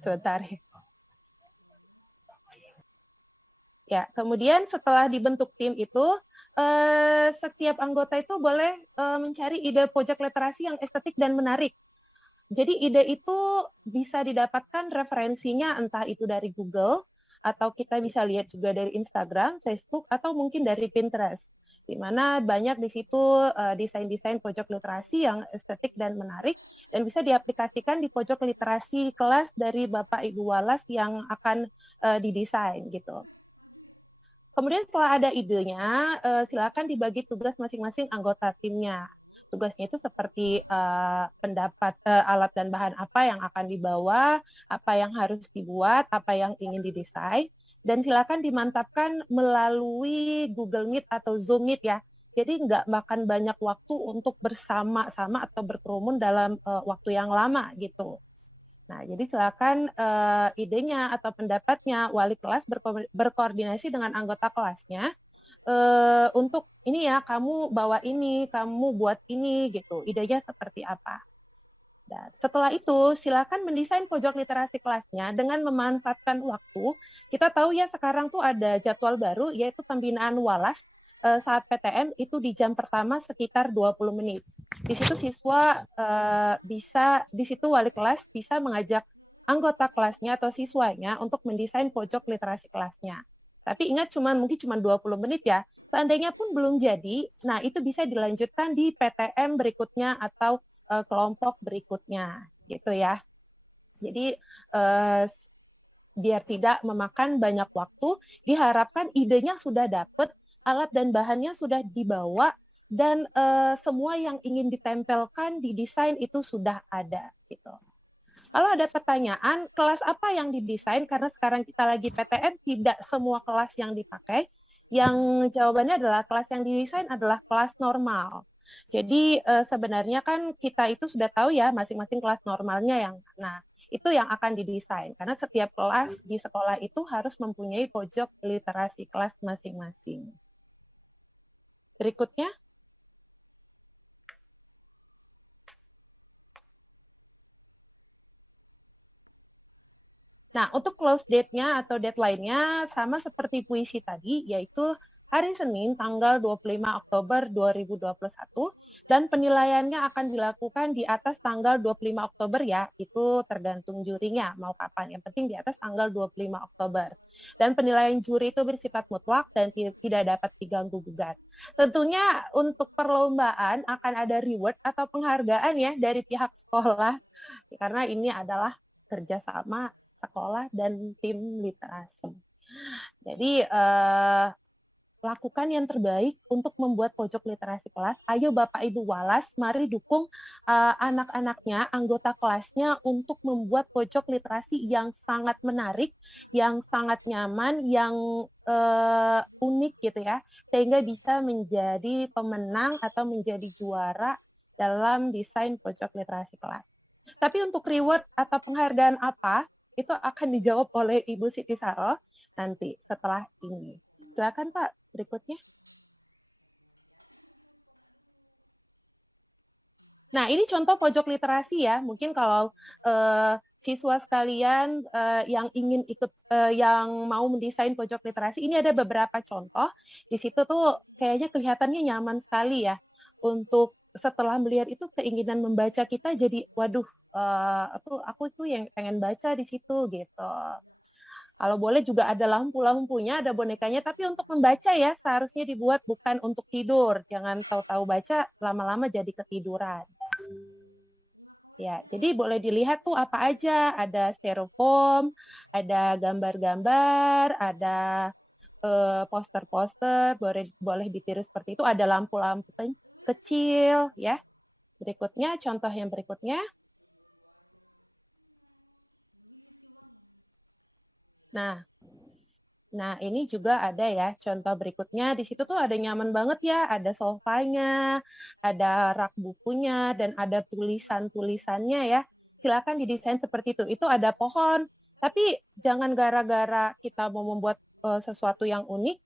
sebentar ya. Kemudian setelah dibentuk tim itu, setiap anggota itu boleh mencari ide pojok literasi yang estetik dan menarik. Jadi ide itu bisa didapatkan referensinya entah itu dari Google, atau kita bisa lihat juga dari Instagram, Facebook, atau mungkin dari Pinterest, di mana banyak di situ desain-desain pojok literasi yang estetik dan menarik, dan bisa diaplikasikan di pojok literasi kelas dari Bapak Ibu Walas yang akan didesain gitu. Kemudian setelah ada idenya, silakan dibagi tugas masing-masing anggota timnya. Tugasnya itu seperti pendapat alat dan bahan apa yang akan dibawa, apa yang harus dibuat, apa yang ingin didesain. dan silakan dimantapkan melalui Google Meet atau Zoom Meet ya. Jadi nggak makan banyak waktu untuk bersama-sama atau berkerumun dalam waktu yang lama gitu. Nah, jadi silakan idenya atau pendapatnya wali kelas berkoordinasi dengan anggota kelasnya untuk ini ya, kamu bawa ini, kamu buat ini gitu. Idenya seperti apa? Dan setelah itu, silakan mendesain pojok literasi kelasnya dengan memanfaatkan waktu. Kita tahu ya sekarang tuh ada jadwal baru, yaitu pembinaan walas saat PTM itu di jam pertama sekitar 20 menit. Di situ siswa di situ wali kelas bisa mengajak anggota kelasnya atau siswanya untuk mendesain pojok literasi kelasnya. Tapi ingat mungkin cuma 20 menit ya. Seandainya pun belum jadi, nah itu bisa dilanjutkan di PTM berikutnya atau kelompok berikutnya gitu ya. Jadi biar tidak memakan banyak waktu, diharapkan idenya sudah dapat, alat dan bahannya sudah dibawa, dan semua yang ingin ditempelkan di desain itu sudah ada gitu. Kalau ada pertanyaan, kelas apa yang didesain? Karena sekarang kita lagi PTM, tidak semua kelas yang dipakai. Yang jawabannya adalah kelas yang didesain adalah kelas normal. Jadi sebenarnya kan kita itu sudah tahu ya masing-masing kelas normalnya yang mana. Itu yang akan didesain. Karena setiap kelas di sekolah itu harus mempunyai pojok literasi kelas masing-masing. Berikutnya. Nah, untuk close date-nya atau deadline-nya sama seperti puisi tadi, yaitu hari Senin tanggal 25 Oktober 2021, dan penilaiannya akan dilakukan di atas tanggal 25 Oktober ya, itu tergantung jurinya mau kapan, yang penting di atas tanggal 25 Oktober. Dan penilaian juri itu bersifat mutlak dan tidak dapat diganggu-gugat. Tentunya untuk perlombaan akan ada reward atau penghargaan ya dari pihak sekolah, karena ini adalah kerjasama sekolah dan tim literasi. Jadi lakukan yang terbaik untuk membuat pojok literasi kelas. Ayo Bapak Ibu Walas, mari dukung anak-anaknya, anggota kelasnya untuk membuat pojok literasi yang sangat menarik, yang sangat nyaman, yang unik gitu ya, sehingga bisa menjadi pemenang atau menjadi juara dalam desain pojok literasi kelas. Tapi untuk reward atau penghargaan apa, itu akan dijawab oleh Ibu Siti Saro nanti setelah ini. Silakan Pak, berikutnya. Nah, ini contoh pojok literasi ya. Mungkin kalau siswa sekalian yang ingin ikut, yang mau mendesain pojok literasi, ini ada beberapa contoh. Di situ tuh kayaknya kelihatannya nyaman sekali ya. Untuk setelah melihat itu keinginan membaca kita jadi, waduh, aku tuh yang pengen baca di situ gitu. Kalau boleh juga ada lampu-lampunya, ada bonekanya, tapi untuk membaca ya seharusnya dibuat bukan untuk tidur. Jangan tahu-tahu baca, lama-lama jadi ketiduran. Ya, jadi boleh dilihat tuh apa aja, ada styrofoam, ada gambar-gambar, ada poster-poster, boleh ditiru seperti itu, ada lampu-lampu kecil ya. Berikutnya, contoh yang berikutnya. Nah ini juga ada ya contoh berikutnya. Di situ tuh ada nyaman banget ya, ada sofanya, ada rak bukunya, dan ada tulisan-tulisannya ya. Silakan didesain seperti itu. Itu ada pohon, tapi jangan gara-gara kita mau membuat sesuatu yang unik,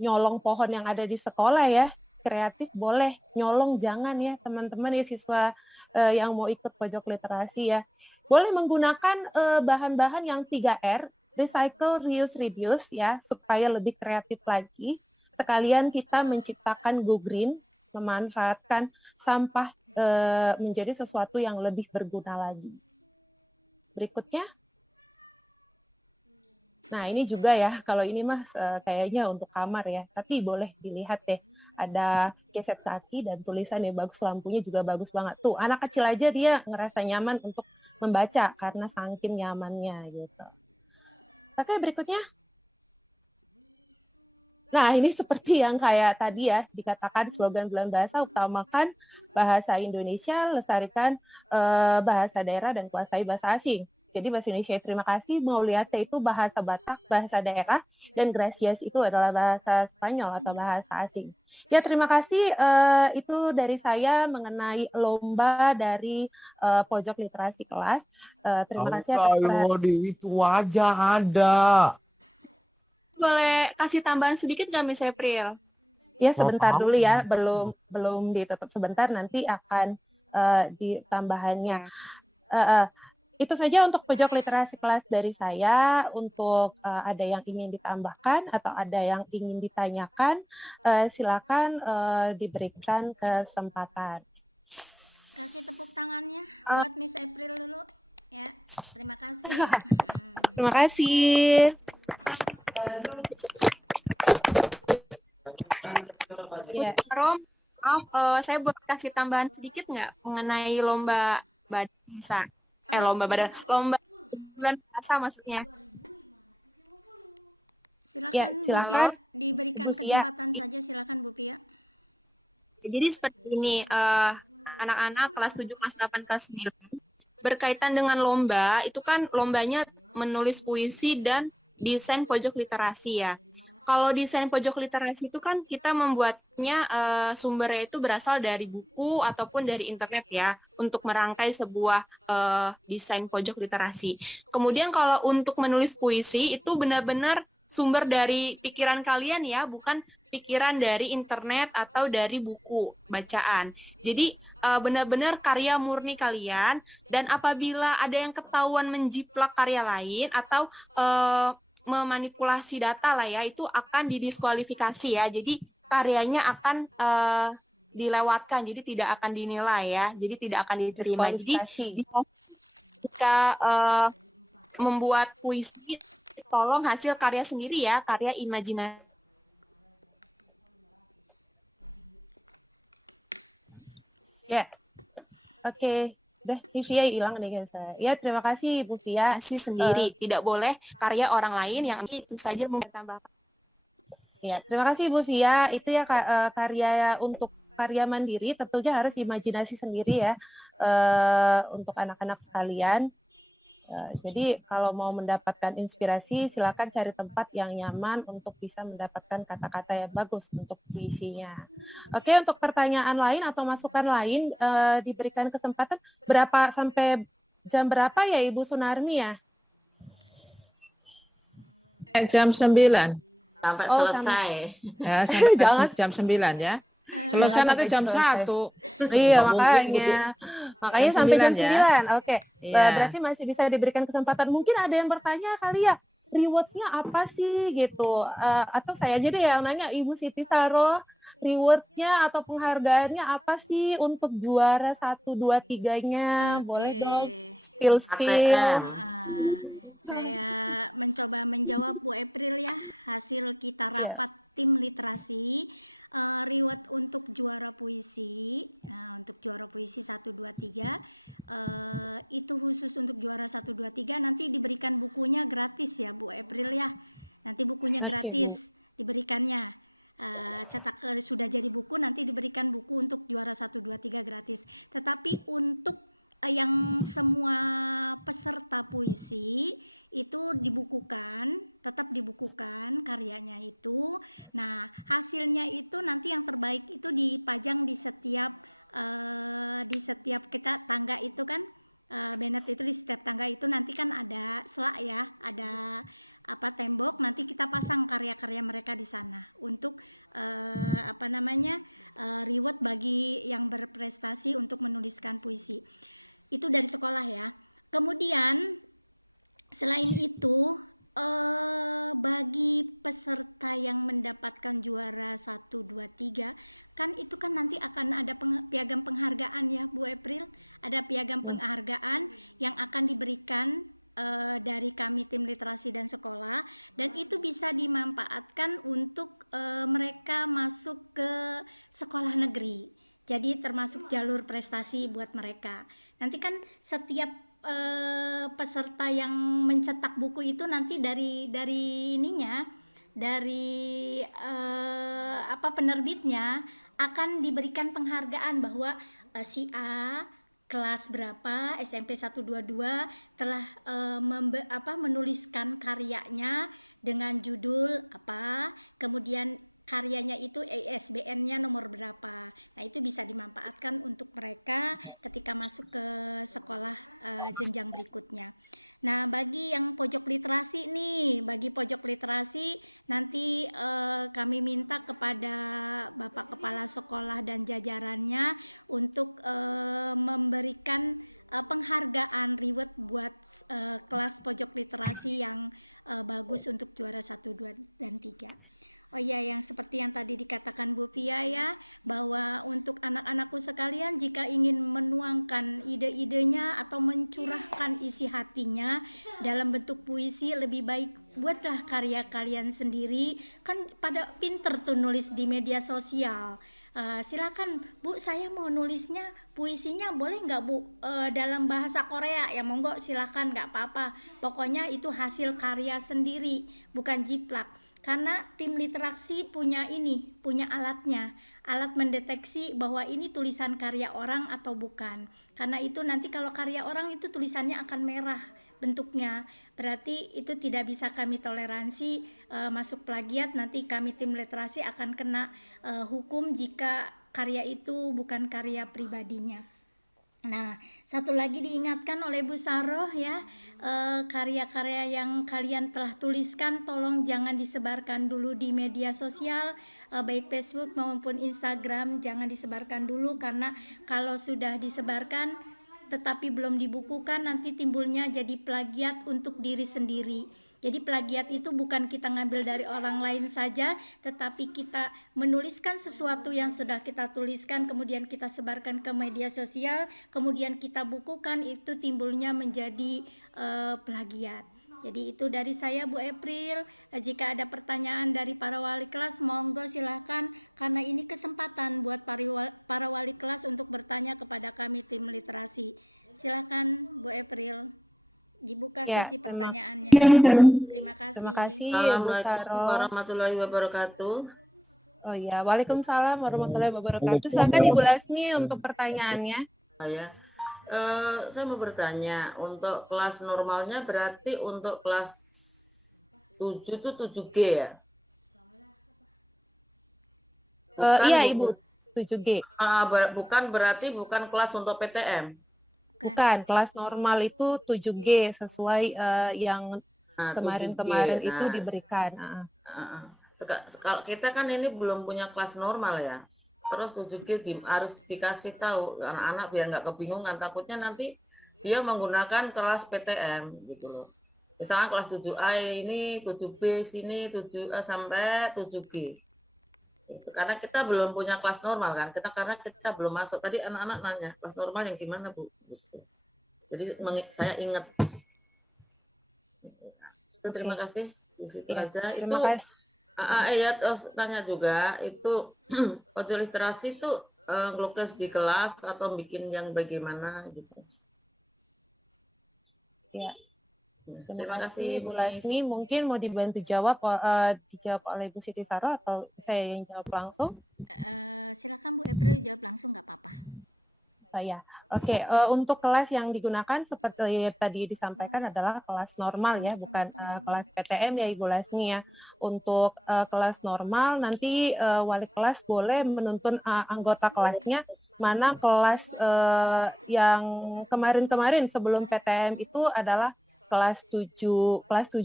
nyolong pohon yang ada di sekolah ya. Kreatif boleh, nyolong jangan ya teman-teman ya, siswa yang mau ikut pojok literasi ya. Boleh menggunakan bahan-bahan yang 3R, recycle, reuse, reduce ya, supaya lebih kreatif lagi. Sekalian kita menciptakan go green, memanfaatkan sampah menjadi sesuatu yang lebih berguna lagi. Berikutnya. Nah ini juga ya, kalau ini mah kayaknya untuk kamar ya, tapi boleh dilihat deh. Ada keset kaki dan tulisan yang bagus, lampunya juga bagus banget. Tuh, anak kecil aja dia ngerasa nyaman untuk membaca karena saking nyamannya gitu. Oke, berikutnya. Nah, ini seperti yang kayak tadi ya, dikatakan slogan bulan bahasa, utamakan bahasa Indonesia, lestarikan bahasa daerah dan kuasai bahasa asing. Jadi bahasa Indonesia terima kasih, Mauliate itu bahasa Batak, bahasa daerah, dan gracias itu adalah bahasa Spanyol atau bahasa asing. Ya, terima kasih. Itu dari saya mengenai lomba dari pojok literasi kelas. Terima kasih atas itu aja ada. Boleh kasih tambahan sedikit nggak Miss April? Ya, sebentar dulu ya, belum ditutup sebentar, nanti akan ditambahannya. Itu saja untuk pojok literasi kelas dari saya. Untuk ada yang ingin ditambahkan atau ada yang ingin ditanyakan, silakan diberikan kesempatan. Kasih tepuk tangannya buat Miss April dulu. Ya, terima kasih. Terima kasih. Ya. Rom, maaf, saya boleh kasih tambahan sedikit nggak mengenai lomba bahasa? Lomba bulan bahasa maksudnya. Silakan, Ya, silakan. Bu Pia, diberikan Bu Pia. kesempatan saja, silakan Bu Pia. Jadi seperti ini, anak-anak kelas 7, kelas 8, kelas 9 berkaitan dengan lomba, itu kan lombanya menulis puisi dan desain pojok literasi ya. Kalau desain pojok literasi itu kan kita membuatnya sumbernya itu berasal dari buku ataupun dari internet ya, untuk merangkai sebuah desain pojok literasi. Kemudian kalau untuk menulis puisi itu benar-benar sumber dari pikiran kalian ya, bukan pikiran dari internet atau dari buku bacaan. Jadi benar-benar karya murni kalian, dan apabila ada yang ketahuan menjiplak karya lain atau memanipulasi data lah ya, itu akan didiskualifikasi ya. Jadi karyanya akan dilewatkan, jadi tidak akan dinilai ya, jadi tidak akan diterima. Jadi jika membuat puisi, tolong hasil karya sendiri ya, karya imajinasi. Ya, oke. Udah, ini Via hilang nih guys. Ya, terima kasih Bu Via. Kasih sendiri, tidak boleh karya orang lain yang itu saja mungkin tambahkan. Ya, terima kasih Bu Via. Itu ya karya untuk karya mandiri tentunya harus imajinasi sendiri ya untuk anak-anak sekalian. Jadi kalau mau mendapatkan inspirasi, silakan cari tempat yang nyaman untuk bisa mendapatkan kata-kata yang bagus untuk puisinya. Oke, untuk pertanyaan lain atau masukan lain, diberikan kesempatan berapa sampai jam berapa ya Ibu Sunarmi ya? Jam 9. Sampai Oh, selesai. Ya, sampai Jangan. jam 9 ya. Selesai nanti jam 1. Iya, Nggak makanya Jam sampai jam 9 ya. 9. Oke. Iya. Berarti masih bisa diberikan kesempatan. Mungkin ada yang bertanya kali ya, reward-nya apa sih gitu. Atau saya aja deh yang nanya, Ibu Siti Saro, reward-nya atau penghargaannya apa sih untuk juara 1, 2, 3-nya? Boleh dong spill. Saya mencoba menjawab Bu April ya, hasil kita rapat tim literasi. Reward untuk juara puisi, untuk juara puisi 1, 2, 3 itu khusus untuk juara 1, 2, 3 nanti diberikan bukunya gratis ya Bu April ya, nanti bukunya gratis diberikannya. Cetak sudah jadi buku, nanti diberikan buku untuk juara 1, 2, 3 gratis. Tetapi untuk yang semua peserta puisi itu dibukukan, tetap dibukukan karyanya itu. Nah, hasilnya itu nanti yang terbaik itu dipajang di setiap kita tangga itu kan, Bennett itu di setiap tangga itu nanti kan ada selak ya, ada tembok, nanti kita pasang karya-karya mereka di sana untuk reward bagi yang berprestasi untuk menuliskan puisi. Itu dari sekolah ya. Kemudian selain itu bagi peserta yang mendapatkan juara 1, 2, 3 kan itu kan nanti akan ada piagam penghargaan ya Bu April, ada piagam penghargaan yang akan diberikan dari kami tim literasi dan sekolah, dan itu bisa dimanfaatkan untuk mereka masuk ke sekolah negeri, jadi termasuk jalur prestasi buat mereka. Nanti kan setiap peserta yang mencetak buku itu nanti dari penerbitnya akan diberikan penghargaan bahwa si A kelas berapa, SMP 122 telah menuliskan karyanya dengan judul apa, kemudian karyanya itu ISBN-nya nomor berapa. Nah, itu bisa dimanfaatkan untuk mereka ketika masuk ke sekolah jenjang berikutnya. Nah, bagi yang pojok literasi nih, bagi pojok literasi nanti kami minta kepada Bapak Kepala Sekolah dan jajarannya untuk memberikan penghargaan reward buat kelas pojok literasi yang bagus untuk juara 1, 2, dan 3. Oh iya, yang seperti yang tadi dikatakan Bu Pia ya, bahwa untuk anak-anakku sekalian jika ingin menuangkan ide-idenya atau mencurahkan isi hatinya dalam bentuk puisi, lebih baik buatlah karya kalian sendiri. Kan pada pinter tuh nulis di media sosial. Silakan Bu, saya mau nulisnya puisinya boleh nggak Bu dalam bahasa Korea, ya monggo silakan, nggak apa-apa, pokoknya itu hasil karya sendiri, bukan jiplak. Karena tim literasi punya alatnya, alat mendeteksi bahwa ini tulisan karya orang atau bukan. Karena itu nanti kalau karya orang itu tulisannya akan merah bentuknya, berarti itu tidak bisa kami toleransi masuk plagiat. Nanti kami tim literasi akan kena hukum jika karya itu bukan karya pribadinya. Nah, satu lagi diingatkan oleh Bu Saroh ya, karya-karya yang kalian telah tuliskan tolong jangan disebarkan dulu di media sosial, baik Facebook maupun Instagram, jangan disebarkan dulu, karena kalau sudah disebarkan tetapi belum dibukukan nanti timbulnya jadi plagiat untuk diri sendiri. Jadi plagiat itu bukan kita ngambil dari orang lain saja, tetapi kita menuliskan sesuatu yang sudah kita tuliskan, kemudian kita sebarkan ke media sosial, kemudian kita bukukan, itu timbulnya menjadi plagiat. Jadi itu dari saya Bu April. Jika ada pertanyaan dari para wali kelas, monggo silahkan, karena ini kesempatan buat para wali kelas untuk bertanya kepada kami tim literasi. Silahkan Bu April. Dibuka Ya, sesi pertanyaannya. Terima kasih. Terima kasih Bu Assalamualaikum Saroh. warahmatullahi wabarakatuh. Oh iya, Waalaikumsalam warahmatullahi wabarakatuh. Silakan Ibu Lasmi untuk pertanyaannya. Saya mau bertanya, untuk kelas normalnya berarti untuk kelas 7 itu 7G ya? Iya Ibu, 7G. Bukan berarti bukan kelas untuk PTM. Bukan, kelas normal itu 7G sesuai yang Nah, kemarin-kemarin 7G. itu Nah, diberikan. Kalau kita kan ini belum punya kelas normal ya. Terus 7G harus dikasih tahu anak-anak biar nggak kebingungan. Takutnya nanti dia menggunakan kelas PTM gitu loh. Misalnya kelas 7A ini, 7B sini, 7A sampai 7G. Karena kita belum punya kelas normal kan, karena kita belum masuk. Tadi anak-anak nanya kelas normal yang gimana Bu, gitu. Jadi saya ingat. Terima kasih Bu Siti aja. Terima kasih. Ya, tanya juga itu pojok literasi itu ngelukis di kelas atau bikin yang bagaimana gitu. Ya. Terima kasih Bu Lasmi. Mungkin mau dibantu dijawab oleh Bu Siti Saroh atau saya yang jawab langsung? Silakan Bu April jawab langsung, nggak apa-apa. Ya, oke. Untuk kelas yang digunakan seperti tadi disampaikan adalah kelas normal ya, bukan kelas PTM ya Ibu Lasmi ya. Untuk kelas normal nanti wali kelas boleh menuntun anggota kelasnya mana kelas yang kemarin-kemarin sebelum PTM itu adalah kelas 7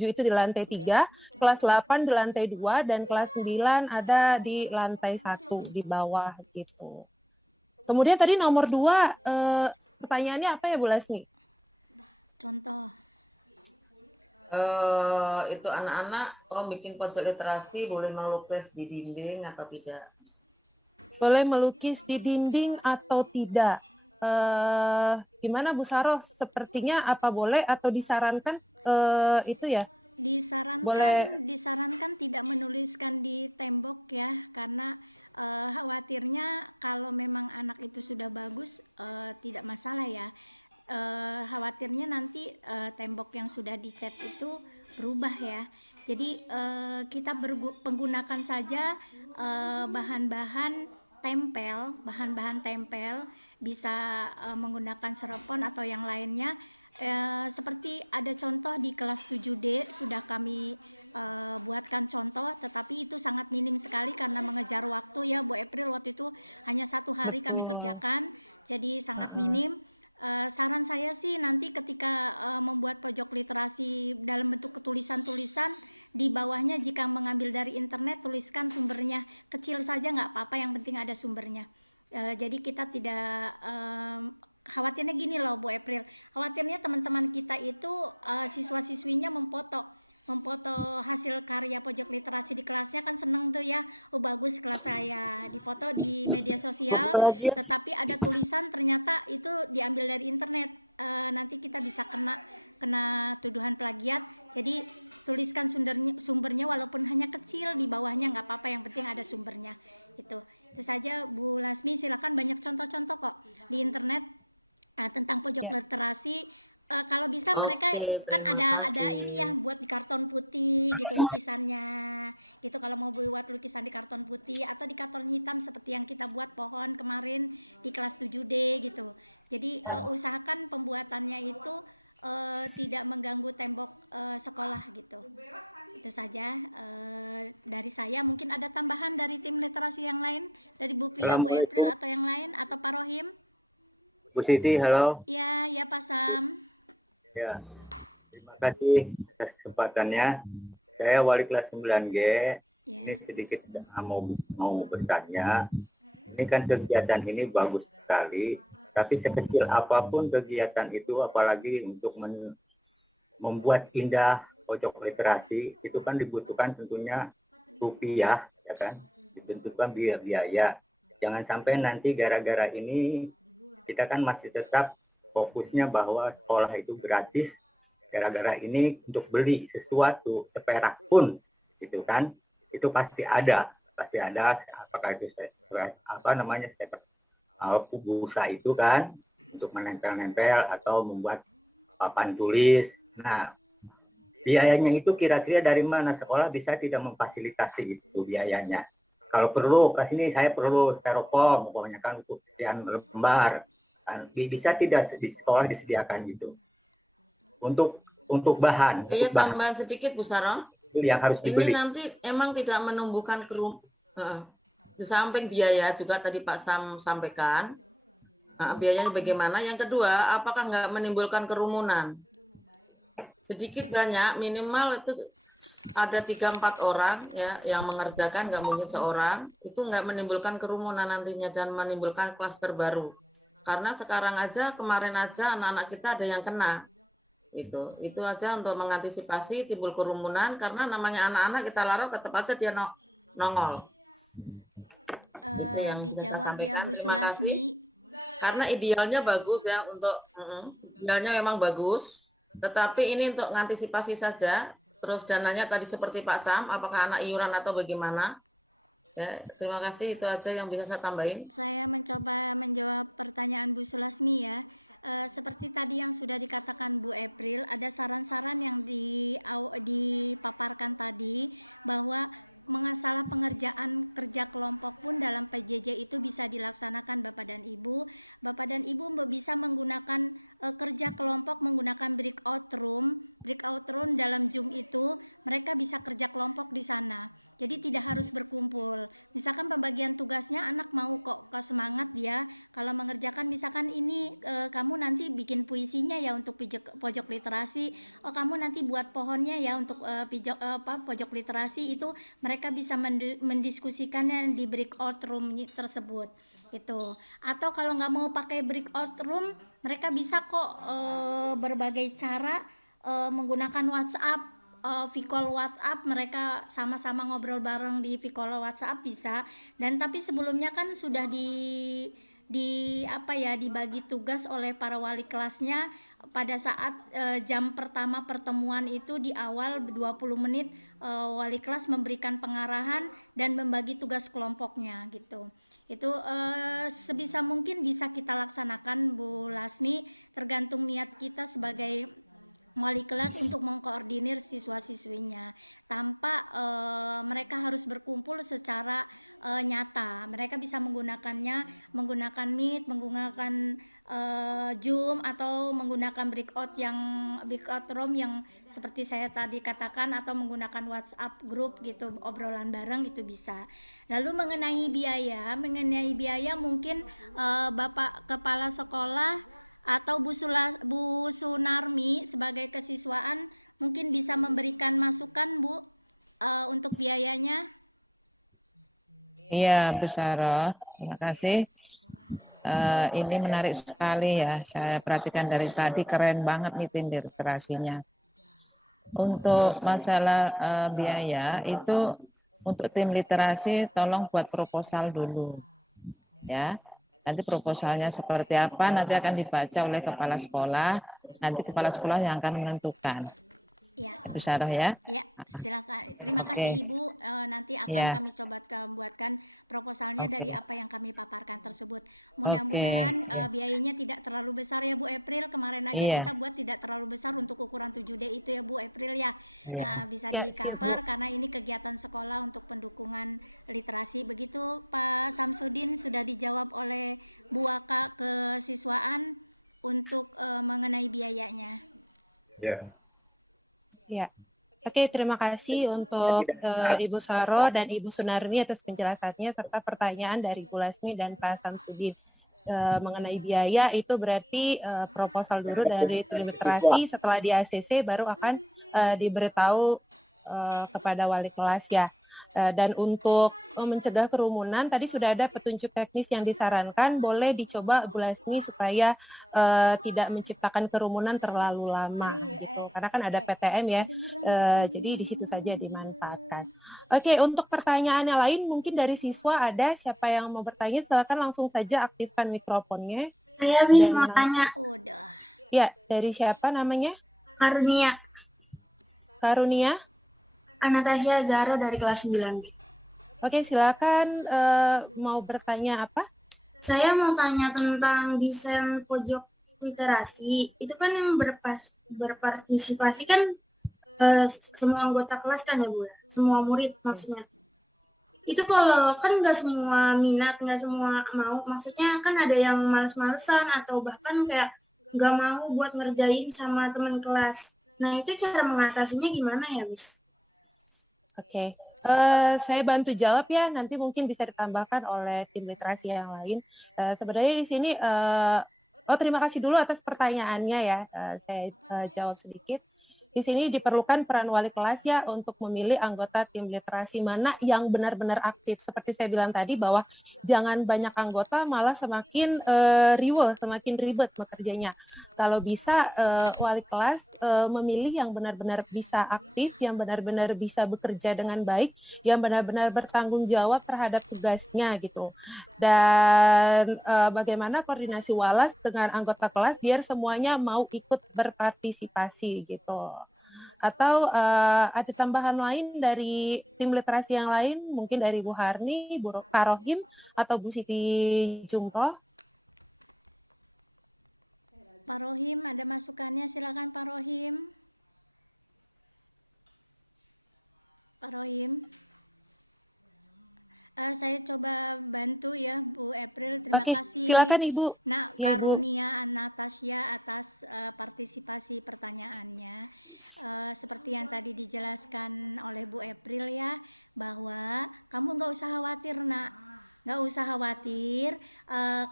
itu di lantai 3, kelas 8 di lantai 2, dan kelas 9 ada di lantai 1 di bawah gitu. Kemudian tadi nomor 2 pertanyaannya apa ya Bu Lasmi? Contoh. Itu anak-anak bikin pojok literasi boleh melukis di dinding atau tidak? Boleh melukis di dinding atau tidak? Gimana Bu Saroh? Sepertinya apa boleh atau disarankan itu ya? Disarankan tidak menuliskan di tembok ya, karena khawatirnya kalau memang anak itu sudah bagus tidak masalah ya. Khawatirnya nanti tembok yang sudah dicat itu berubah ya. Jadi kita menggunakan saja bahan-bahan tempel bisa menggunakan serepon atau yang lainnya. Seperti ada contoh di kelas 7D sudah kami buatkan contoh, tetapi itu sangat minim sekali karena mengejar waktu ya Bu April. Waktu itu hanya 1 hari kami Betul. kerjakan, jadi sangat minim. Saran saya sih nanti ketika membuat pojok literasi dalam bentuk tulisan-tulisan, di bawahnya jika mengambil dari internet tuliskan sumbernya, kecil saja nggak apa-apa, yang penting ada sumbernya. Jadi kita tidak khawatirnya gini loh Bu April, khawatirnya teman-teman kita itu siswa-siswinya memfoto hasil karya pojok literasi di kelasnya, kan seneng tuh ya, oh bagus kelas saya, dipoto di media sosial, tetapi ada tulisan ternyata itu diambil dari internet. Nanti kita bisa kena tuduhan plagiat. Jadi tuliskan sumbernya walaupun hanya kecil, di bawahnya nggak apa-apa, yang penting ada sumbernya. Itu saja Bu Lasmi. Silakan, banyak contoh-contoh kok di internet tentang pojok literasi. Kalau bisa mereka kan ada ini ya, buat di karton putih gitu lukisannya gitu, kalau mau buat lukisan di karton putih atau di karton hitam seperti yang kita buat pohon kemarin di kelas 7D gitu. Jadi usahakan pembuatannya itu tidak mengganggu tembok sekolah gitu. Itu saja dari saya. Mungkin ada tambahan dari tim literasi yang lain, dari Bu Pia, Bu April atau yang lain, atau Pak Rohim? Bu Siti, halo. Ya pak Sam. Ya, terima kasih atas kesempatannya. Saya wali kelas 9G. Ini sedikit mau bertanya. Ini kan kegiatan ini bagus sekali, tapi sekecil apapun kegiatan itu, apalagi untuk membuat indah pojok literasi, itu kan dibutuhkan tentunya rupiah, ya kan? Dibutuhkan biaya. Jangan sampai nanti gara-gara ini kita kan masih tetap fokusnya bahwa sekolah itu gratis, gara-gara ini untuk beli sesuatu seperak pun gitu kan, itu pasti ada apakah itu busa itu kan untuk menempel-nempel atau membuat papan tulis. Nah, biayanya itu kira-kira dari mana? Sekolah bisa tidak memfasilitasi itu biayanya? Kalau perlu ke sini saya perlu styrofoam pokoknya kan untuk sekian lembar. Bisa tidak di sekolah disediakan gitu untuk bahan? Iya, tambahan sedikit Bu Saro. Yang harus dibeli. Ini nanti emang tidak menumbuhkan di samping biaya juga tadi Pak Sam sampaikan. Biayanya bagaimana? Yang kedua, apakah nggak menimbulkan kerumunan? Sedikit banyak minimal itu ada 3-4 orang ya yang mengerjakan, nggak mungkin seorang, itu nggak menimbulkan kerumunan nantinya dan menimbulkan klaster baru. Karena sekarang aja, kemarin aja anak-anak kita ada yang kena. Itu aja untuk mengantisipasi timbul kerumunan, karena namanya anak-anak kita larang tetap aja dia nongol. Itu yang bisa saya sampaikan. Ya, Bu Terima kasih. Sulasmi. Karena idealnya bagus ya, idealnya memang bagus, tetapi ini untuk mengantisipasi saja. Terus dananya tadi seperti Pak Sam, apakah anak iuran atau bagaimana? Ya, terima kasih, itu aja yang bisa saya tambahin. Saya mencoba menjawab pertanyaan Bu Sulasmi ya. Seperti tadi yang sudah dikatakan Bu April, ada saran-saran yang dipaparkan tadi bahwa masalah pengerjaan kerja kelompok pun dalam PJJ itu bisa dilaksanakan Bapak dan Ibu. Bapak dan Ibu bisa menggunakan kerja kelompok menggunakan breakout room dalam Zoom itu, mereka bisa kerja kelompok di sana. Jadi tidak harus berkumpul. Misalkan pembagian tugasnya anak mau kok semangat dia kalau mengerjakan, misalkan ini kamu nanti bikin puisinya ya untuk pojok literasi. Oh kamu nanti buat pohonnya ya untuk pojok literasi, itu mereka bisa mendiskusikannya di breakout room tersebut. Gitu. Atau kalau nggak mau pakai breakout room, mereka bisa kok berbagai cara menggunakan WhatsApp. Vcall WhatsApp, mereka sama-sama ngobrol bareng di Vcall WhatsApp bisa. Dan tapi sebelumnya kan sudah dibagi tugas oleh para wali kelasnya pada saat jam pertama pertemuan itu, di awal 20 menit wali kelas memberikan pengarahan dan membagi tugas kelompoknya gitu. Itu sebisa mungkin bisa kita laksanakan Bu Lasmi, tergantung niat kita sebagai wali kelas untuk mengkoordinir siswa-siswinya tanpa mereka harus berkumpul secara nyata. Mereka bisa menggunakannya menggunakan Meet, menggunakan Zoom, atau menggunakan breakout room yang seperti saya tadi katakan, atau menggunakan WhatsApp group gitu, obrolan bareng itu bisa. Lalu mengenai biaya mungkin Bapak Kepala Sekolah atau Bu Sunarmi sebagai kesiswaan mungkin bisa memberikan masukan, Bu, untuk biayanya. Iya, Bu Saro, terima kasih. Ini menarik sekali ya, saya perhatikan dari tadi, keren banget nih tim literasinya. Untuk masalah biaya itu, untuk tim literasi tolong buat proposal dulu ya. Nanti proposalnya seperti apa nanti akan dibaca oleh kepala sekolah, nanti kepala sekolah yang akan menentukan. Ya. Bu Sarah ya. Ya, silakan. Terima kasih Ibu. Nanti akan kami coba buatkan proposalnya dari apa yang kami paparkan tersebut. Mudah-mudahan biayanya tidak terlalu besar ya Bu April. Kemarin aja kita buat tidak terlalu besar untuk ukuran 7D itu ya Bu April ya. Bisa di-cover karena ini kegiatan sekolah untuk pendukungan literasi. Begitu Pak Samsudin, sudah dijawab oleh Bu Waka kesiswaan untuk mengenai biayanya. Ya. Ya, oke, terima kasih untuk Ibu Saro dan Ibu Sunarmi atas penjelasannya serta pertanyaan dari Bu Lasmi dan Pak Samsudin. Mengenai biaya itu berarti proposal dulu dari tim literasi, setelah di ACC baru akan diberitahu kepada wali kelas ya. Dan untuk mencegah kerumunan, tadi sudah ada petunjuk teknis yang disarankan, boleh dicoba Bu Lasmi supaya tidak menciptakan kerumunan terlalu lama gitu. Karena kan ada PTM ya, jadi di situ saja dimanfaatkan. Oke, untuk pertanyaan yang lain mungkin dari siswa ada siapa yang mau bertanya, silakan langsung saja aktifkan mikrofonnya. Saya bisa mau tanya. Udah. Ya, dari siapa namanya? Karunia. Karunia? Anastasia Zaro dari kelas 9. Oke, silakan mau bertanya apa? Saya mau tanya tentang desain pojok literasi. Itu kan yang berpartisipasi kan semua anggota kelas kan ya Bu? Semua murid maksudnya. Itu kalau kan nggak semua minat, nggak semua mau. Maksudnya kan ada yang males-malesan atau bahkan kayak nggak mau buat ngerjain sama teman kelas. Nah itu cara mengatasinya gimana ya, Miss? Oke, saya bantu jawab ya, nanti mungkin bisa ditambahkan oleh tim literasi yang lain. Sebenarnya di sini, terima kasih dulu atas pertanyaannya ya, saya jawab sedikit. Di sini diperlukan peran wali kelas ya untuk memilih anggota tim literasi mana yang benar-benar aktif. Seperti saya bilang tadi bahwa jangan banyak anggota malah semakin riweh, semakin ribet bekerjanya. Kalau bisa wali kelas memilih yang benar-benar bisa aktif, yang benar-benar bisa bekerja dengan baik, yang benar-benar bertanggung jawab terhadap tugasnya gitu. Dan bagaimana koordinasi walas dengan anggota kelas biar semuanya mau ikut berpartisipasi gitu. Atau ada tambahan lain dari tim literasi yang lain, mungkin dari Bu Harni, Bu Karohim, atau Bu Siti Jumroh. Pak Rohim, ada masukannya, silakan Pak Rohim. Pak Rohim. Saya coba bantu ya Bu April, terima kasih. Silakan Ibu. Nah, ya, Karunia Anastasia atas partisipasi pertanyaannya. Seperti yang tadi dijelaskan oleh Bu April ya, bahwa kamu nggak usah khawatir nak. Nggak usah khawatir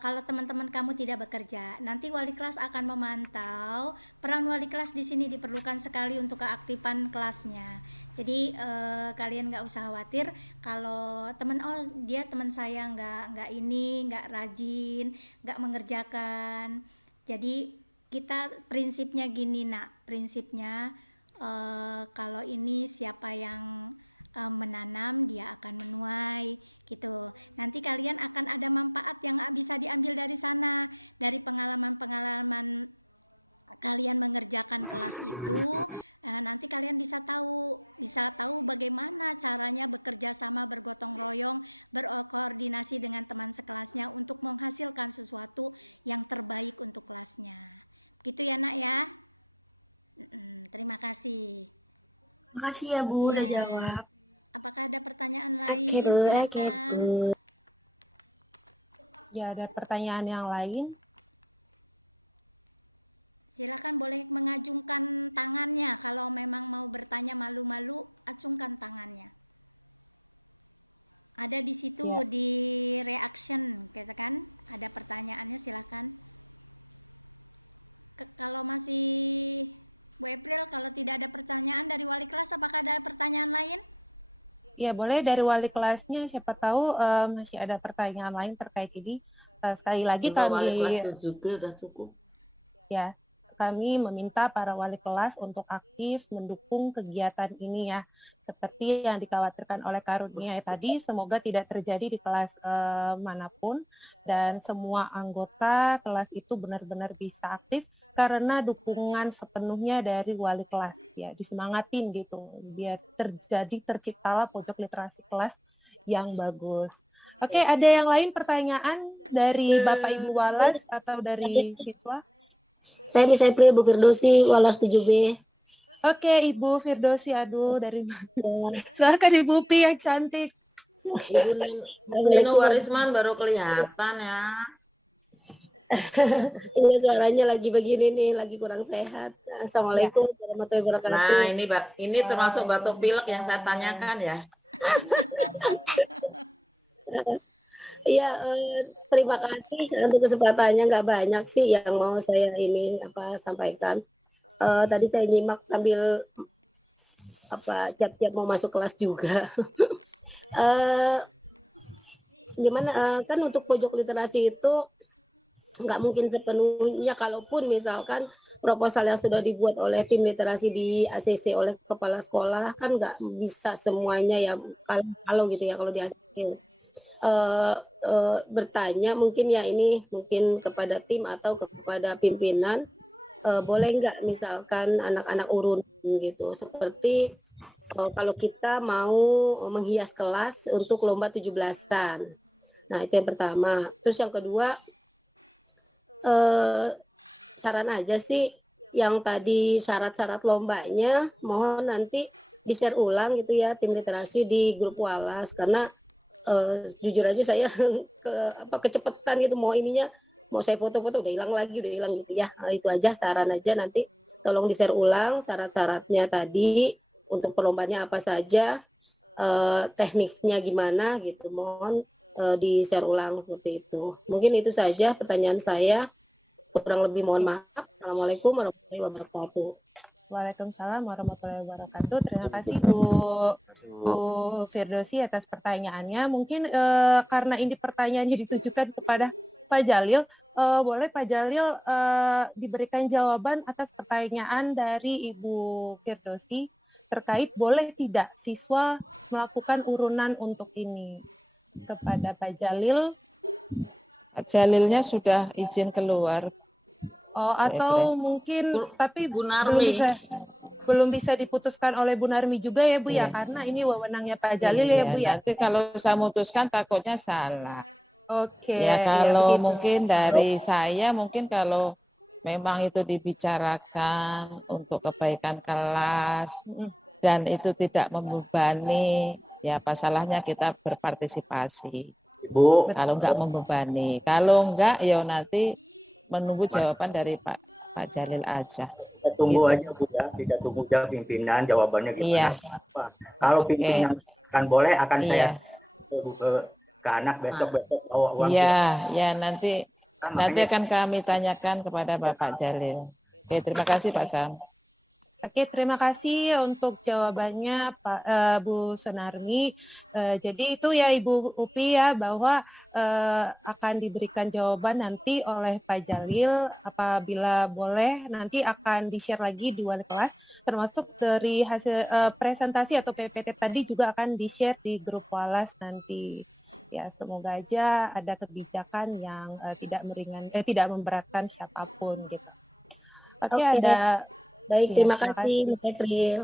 kalau teman-teman kamu tidak bekerja. Nanti wali kelas akan memantau. Peran wali kelas di sini diperlukan sekali untuk keaktifan kelasnya. Jadi kalian nggak usah khawatir kalau dia teman saya nggak rajin, nggak mengerjakan. Jadi kita prinsipnya gini nak, prinsipnya kalau ini siapa yang menanam dia akan menuai gitu. Nanti kalian akan ada manfaat yang bisa diambil dari sana, dari pengalaman-pengalaman kalian mengerjakan kelas itu. Nanti kalian bisa tahu bagaimana caranya bekerja sama, bergotong royong, berkoordinasi dengan teman sekelasnya untuk menghasilkan sesuatu yang terbaik untuk kelasnya. Gitu ya nak ya. Terima kasih. Makasih ya Bu udah Ya. jawab. Apakah ada pertanyaan Oke, lain? Bu. Silakan. Ya, ada pertanyaan yang lain? Silakan boleh mengacungkan tangannya. Kalau memang mau bertanya malu-malu, acungkan tangannya. Ada di situ di reaction, katakan ada pertanyaannya, silakan. Kalau masih Bu April, kalau tidak ada pertanyaan dari wali kelas, apakah ada pertanyaan lain? Ya, boleh dari wali kelasnya, siapa tahu masih ada pertanyaan lain terkait ini. Sekali lagi Untuk wali kami kelas 7G udah cukup. ya, kami meminta para wali kelas untuk aktif mendukung kegiatan ini ya. Seperti yang dikhawatirkan oleh Karunia tadi, semoga tidak terjadi di kelas manapun dan semua anggota kelas itu benar-benar bisa aktif karena dukungan sepenuhnya dari wali kelas ya, disemangatin gitu. Biar terciptalah pojok literasi kelas yang bagus. Oke, ada yang lain pertanyaan dari Bapak Ibu Walas atau dari siswa? Saya bisa April Bu Firdosi, Walas 7B. Oke, Ibu Firdosi, aduh dari mana? Silakan Ibu Pi yang cantik. Ibu Nino Warisman baru kelihatan ya. Ini suaranya lagi begini nih, lagi kurang sehat. Assalamualaikum warahmatullahi wabarakatuh. Nah, ini termasuk batuk pilek yang saya tanyakan ya. Iya, terima kasih untuk kesempatannya, nggak banyak sih yang mau saya ini sampaikan. Tadi saya nyimak sambil tiap-tiap mau masuk kelas juga. Gimana kan untuk pojok literasi itu nggak mungkin sepenuhnya, kalaupun misalkan proposal yang sudah dibuat oleh tim literasi di ACC oleh kepala sekolah kan nggak bisa semuanya ya, kalau gitu ya, kalau di ACC bertanya mungkin ya, ini mungkin kepada tim atau kepada pimpinan, boleh nggak misalkan anak-anak urunan gitu, seperti kalau kita mau menghias kelas untuk lomba 17-an. Nah, itu yang pertama. Terus yang kedua, saran aja sih yang tadi syarat-syarat lombanya, mohon nanti di-share ulang gitu ya tim literasi di grup Walas, karena jujur aja saya kecepatan gitu, mau saya foto-foto udah hilang gitu ya. Itu aja, saran aja, nanti tolong di-share ulang syarat-syaratnya tadi, untuk perlombaannya apa saja, tekniknya gimana gitu, mohon di-share ulang seperti itu. Mungkin itu saja pertanyaan saya. Kurang lebih mohon maaf. Assalamualaikum warahmatullahi wabarakatuh. Waalaikumsalam warahmatullahi wabarakatuh. Terima kasih Bu Firdosi atas pertanyaannya. Mungkin karena ini pertanyaannya ditujukan kepada Pak Jalil, boleh Pak Jalil diberikan jawaban atas pertanyaan dari Ibu Firdosi terkait boleh tidak siswa melakukan urunan untuk ini. Kepada Pak Jalil. Pak Jalilnya sudah izin keluar. Oh, atau mungkin tapi belum bisa diputuskan oleh Bu Narmi juga ya Bu ya, karena ini wewenangnya Pak Jalil ya Bu ya. Nanti kalau saya memutuskan takutnya salah. Oke. Ya kalau mungkin dari saya, mungkin kalau memang itu dibicarakan untuk kebaikan kelas dan itu tidak membebani, ya apa salahnya kita berpartisipasi. Bu, kalau nggak membebani, kalau nggak ya nanti menunggu jawaban dari Pak Jalil aja. Kita tunggu aja Bu ya, kita tunggu aja pimpinan jawabannya gimana. Kalau pimpinan akan boleh, akan saya ke anak besok bawa uang. Ya nanti akan kami tanyakan kepada Bapak Jalil. Oke, terima kasih Pak Sam. Oke, terima kasih untuk jawabannya Pak Bu Sunarmi. Jadi itu ya Ibu Upi ya, bahwa akan diberikan jawaban nanti oleh Pak Jalil, apabila boleh nanti akan di-share lagi di wali kelas, termasuk dari hasil presentasi atau PPT tadi juga akan di-share di grup Walas nanti. Ya, semoga aja ada kebijakan yang tidak memberatkan siapapun gitu. Oke. Ada baik, terima kasih Mbak April.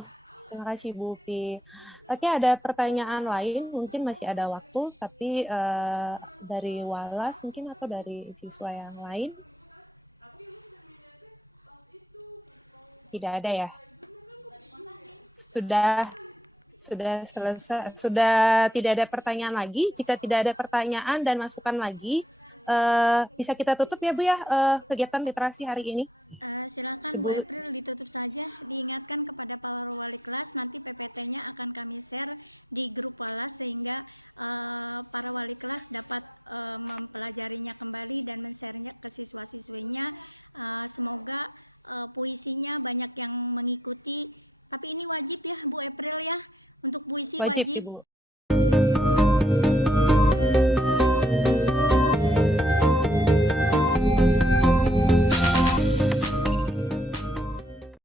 Terima kasih Bu Pi. Oke, ada pertanyaan lain, mungkin masih ada waktu, tapi dari Walas mungkin atau dari siswa yang lain. Tidak ada ya? Sudah selesai. Sudah tidak ada pertanyaan lagi. Jika tidak ada pertanyaan dan masukan lagi, bisa kita tutup ya Bu ya kegiatan literasi hari ini. Silakan Bu April ditutup saja. Diingatkan kepada para wali kelas, nanti PPT-nya akan kami share di grup Walas sehingga para wali kelas dapat mempelajarinya kembali dan men-share-nya ke siswa-siswinya. Semoga puisinya banyak yang mengikuti. Tapi ini wajib ya Bu April ya, untuk puisi wajib. Ibu.